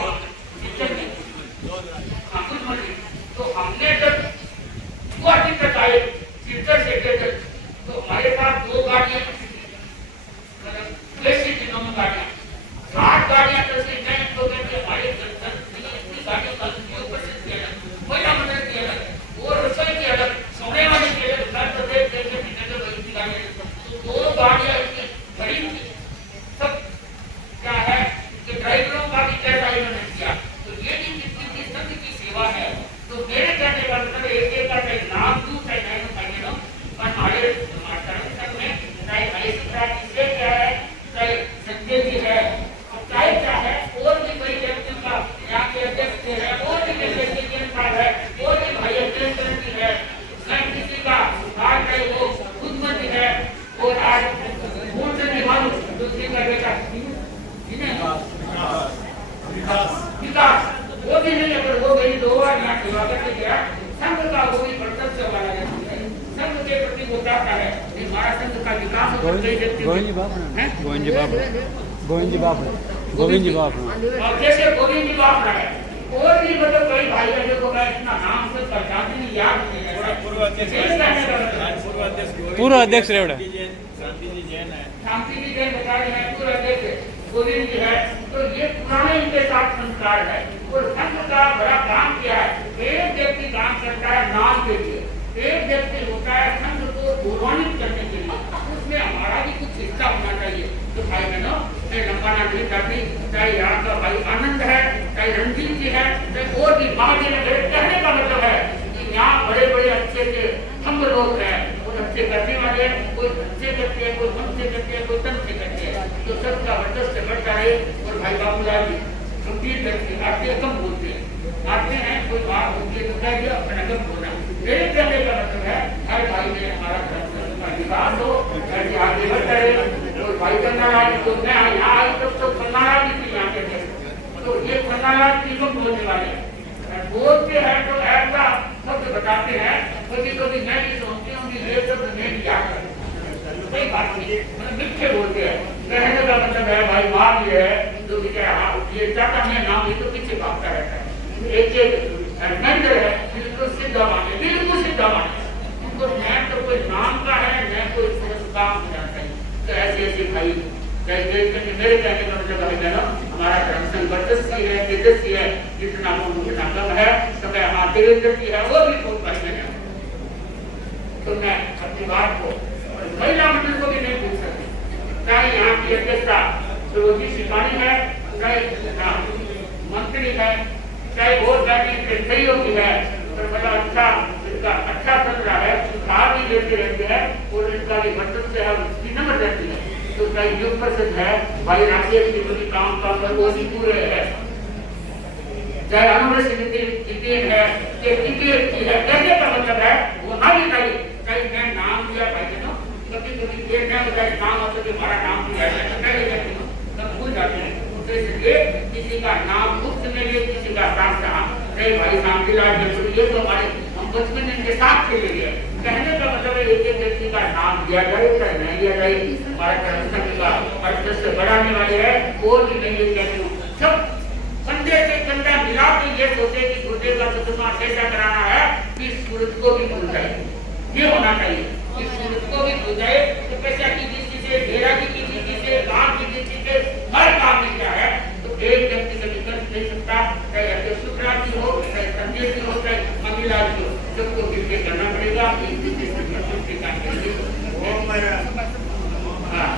तो हमने जब गुवाहाटी तक आए सिलचर से तो हमारे पास 2 गाड़ियां दिनों में गाड़ियां 8 गाड़ियां तो हमारे गाड़ियों का महिला मंदिर की अलग और रसोई की अलग, सोने वाले की अलग, तो 2 गाड़ियां खड़ी सब क्या है कि ड्राइवरों का भी कैसा इन्होंने किया, तो ये भी कितनी संघ की सेवा है। तो मेरे कहने का मतलब एक का चाहे नाम दूं चाहे नहीं उठाइए ना, पर हमारे धर्म में चाहे इससे क्या है, चाहे संजय जी है, चाहे क्या है, और भी कई व्यक्तियों का यहाँ के अध्यक्ष है, और भी है, और भी भाई अध्यक्ष है, किसी का आज चाहे वो खुद मंत्री है और आज मूल से निभालू दूसरी का बेटा विकास वो भी नहीं, अगर वो मेरी 2 बार यहाँ सेवा करके गया, संघ का वो भी कर्तव्य वाला व्यक्ति है, संघ के प्रति वो चाहता है कि हमारा संघ का विकास हो। गोविंद जी बाप जैसे गोविंद जी बाप है और भी मतलब कई भाई है जो मैं इतना नाम से पहचानती नहीं, याद पूर्व अध्यक्ष रेवड़ा शांति जी जैन बता रहे हैं, पूर्व अध्यक्ष गोविंद जी है, तो ये पुराने इनके साथ संस्कार है और संघ का बड़ा काम किया है। एक व्यक्ति काम करता है नाम के लिए, एक व्यक्ति होता है संघ को गौरवान्वित करने के लिए, उसमें हमारा भी कुछ हिस्सा होना चाहिए। तो भाई बहनों, मैं लंबा ना नहीं चाहती, चाहे यहाँ का भाई आनंद है, चाहे रणजीत जी है, चाहे और भी महादेव है, कहने का मतलब है कि यहाँ बड़े बड़े अच्छे से हम लोग हैं और अच्छे करने वाले हैं, कोई अच्छे करते हैं, कोई हम से करते हैं, कोई तन से करते हैं, तो सबका वर्चस्व बढ़ता है। और भाई बाबूलाल जी गंभीर व्यक्ति आते कम बोलते हैं, आते हैं कोई बात होती है तो कह दिया अपना कम बोलना। मेरे कहने का मतलब है हर भाई में हमारा विकास हो, घर के आगे वाला टीमक बोलने वाले हैं। बोलते हैं तो ऐसा शब्द बताते हैं, कभी कभी मैं भी सोचती हूँ कि ये शब्द मैं क्या करूँ, कोई बात नहीं, मतलब मिठ्ठे बोलते हैं। कहने का मतलब है भाई मान ये है जो भी ये चाहता है नाम, ये तो पीछे भागता रहता है। एक मेंटर है बिल्कुल सीधा माने, बिल्कुल सीधा माने, उनको मैं तो कोई नाम का है, मैं कोई काम नहीं जानता। तो ऐसे ऐसे भाई मेरे कहने का मतलब है ना, हमारा धर्म संघ वर्चस्वी है, तेजस्वी है, जितना उतना कम है, समय हमारा देवेंद्र की है, वो भी बहुत भाई है। तो मैं अपनी बात को महिला मंडल को भी नहीं पूछ सकती, चाहे यहाँ की अध्यक्षता सरोजी सिपाही है, चाहे मंत्री है, चाहे बहुत सारी सहयोगी है, और बड़ा अच्छा इनका अच्छा चल रहा है, सुधार भी देते रहते हैं, और इनका भी वर्चस्व है, उसकी नंबर रहती है। तो कई युग प्रसिद्ध है भाई राकेश की बड़ी काम कर वो भी पूरे है, चाहे अनुग्रह सिद्धि है, कहने का मतलब है वो ना भी कहीं मैं नाम दिया भाई ना, कभी कभी ये नाम होता है हमारा नाम दिया है, तब भूल जाते हैं। इसलिए किसी का नाम मुक्त में लिए, किसी का नाम कहा नहीं भाई नाम दिला, ये तो हमारे हम बचपन इनके साथ खेले गए। कहने का मतलब है एक एक व्यक्ति का नाम दिया जाए चाहे नहीं दिया जाए, हमारे धर्म संघ का वर्चस्व बढ़ाने वाले है, और भी नहीं ये कहती हूँ। सब कंधे से कंधा मिला के ये सोचे कि गुरुदेव का चतुर्मा ऐसा कराना है कि सूरज को भी भूल जाए, ये होना चाहिए कि सूरज को भी भूल जाए। तो पैसा की दृष्टि से, घेरा की दृष्टि से, काम की दृष्टि से हर काम में क्या है, तो एक व्यक्ति कभी कर नहीं सकता, चाहे अध्यक्ष की हो, चाहे संजय की हो, चाहे महिला की हो, सबको मिलकर करना पड़ेगा। हाँ,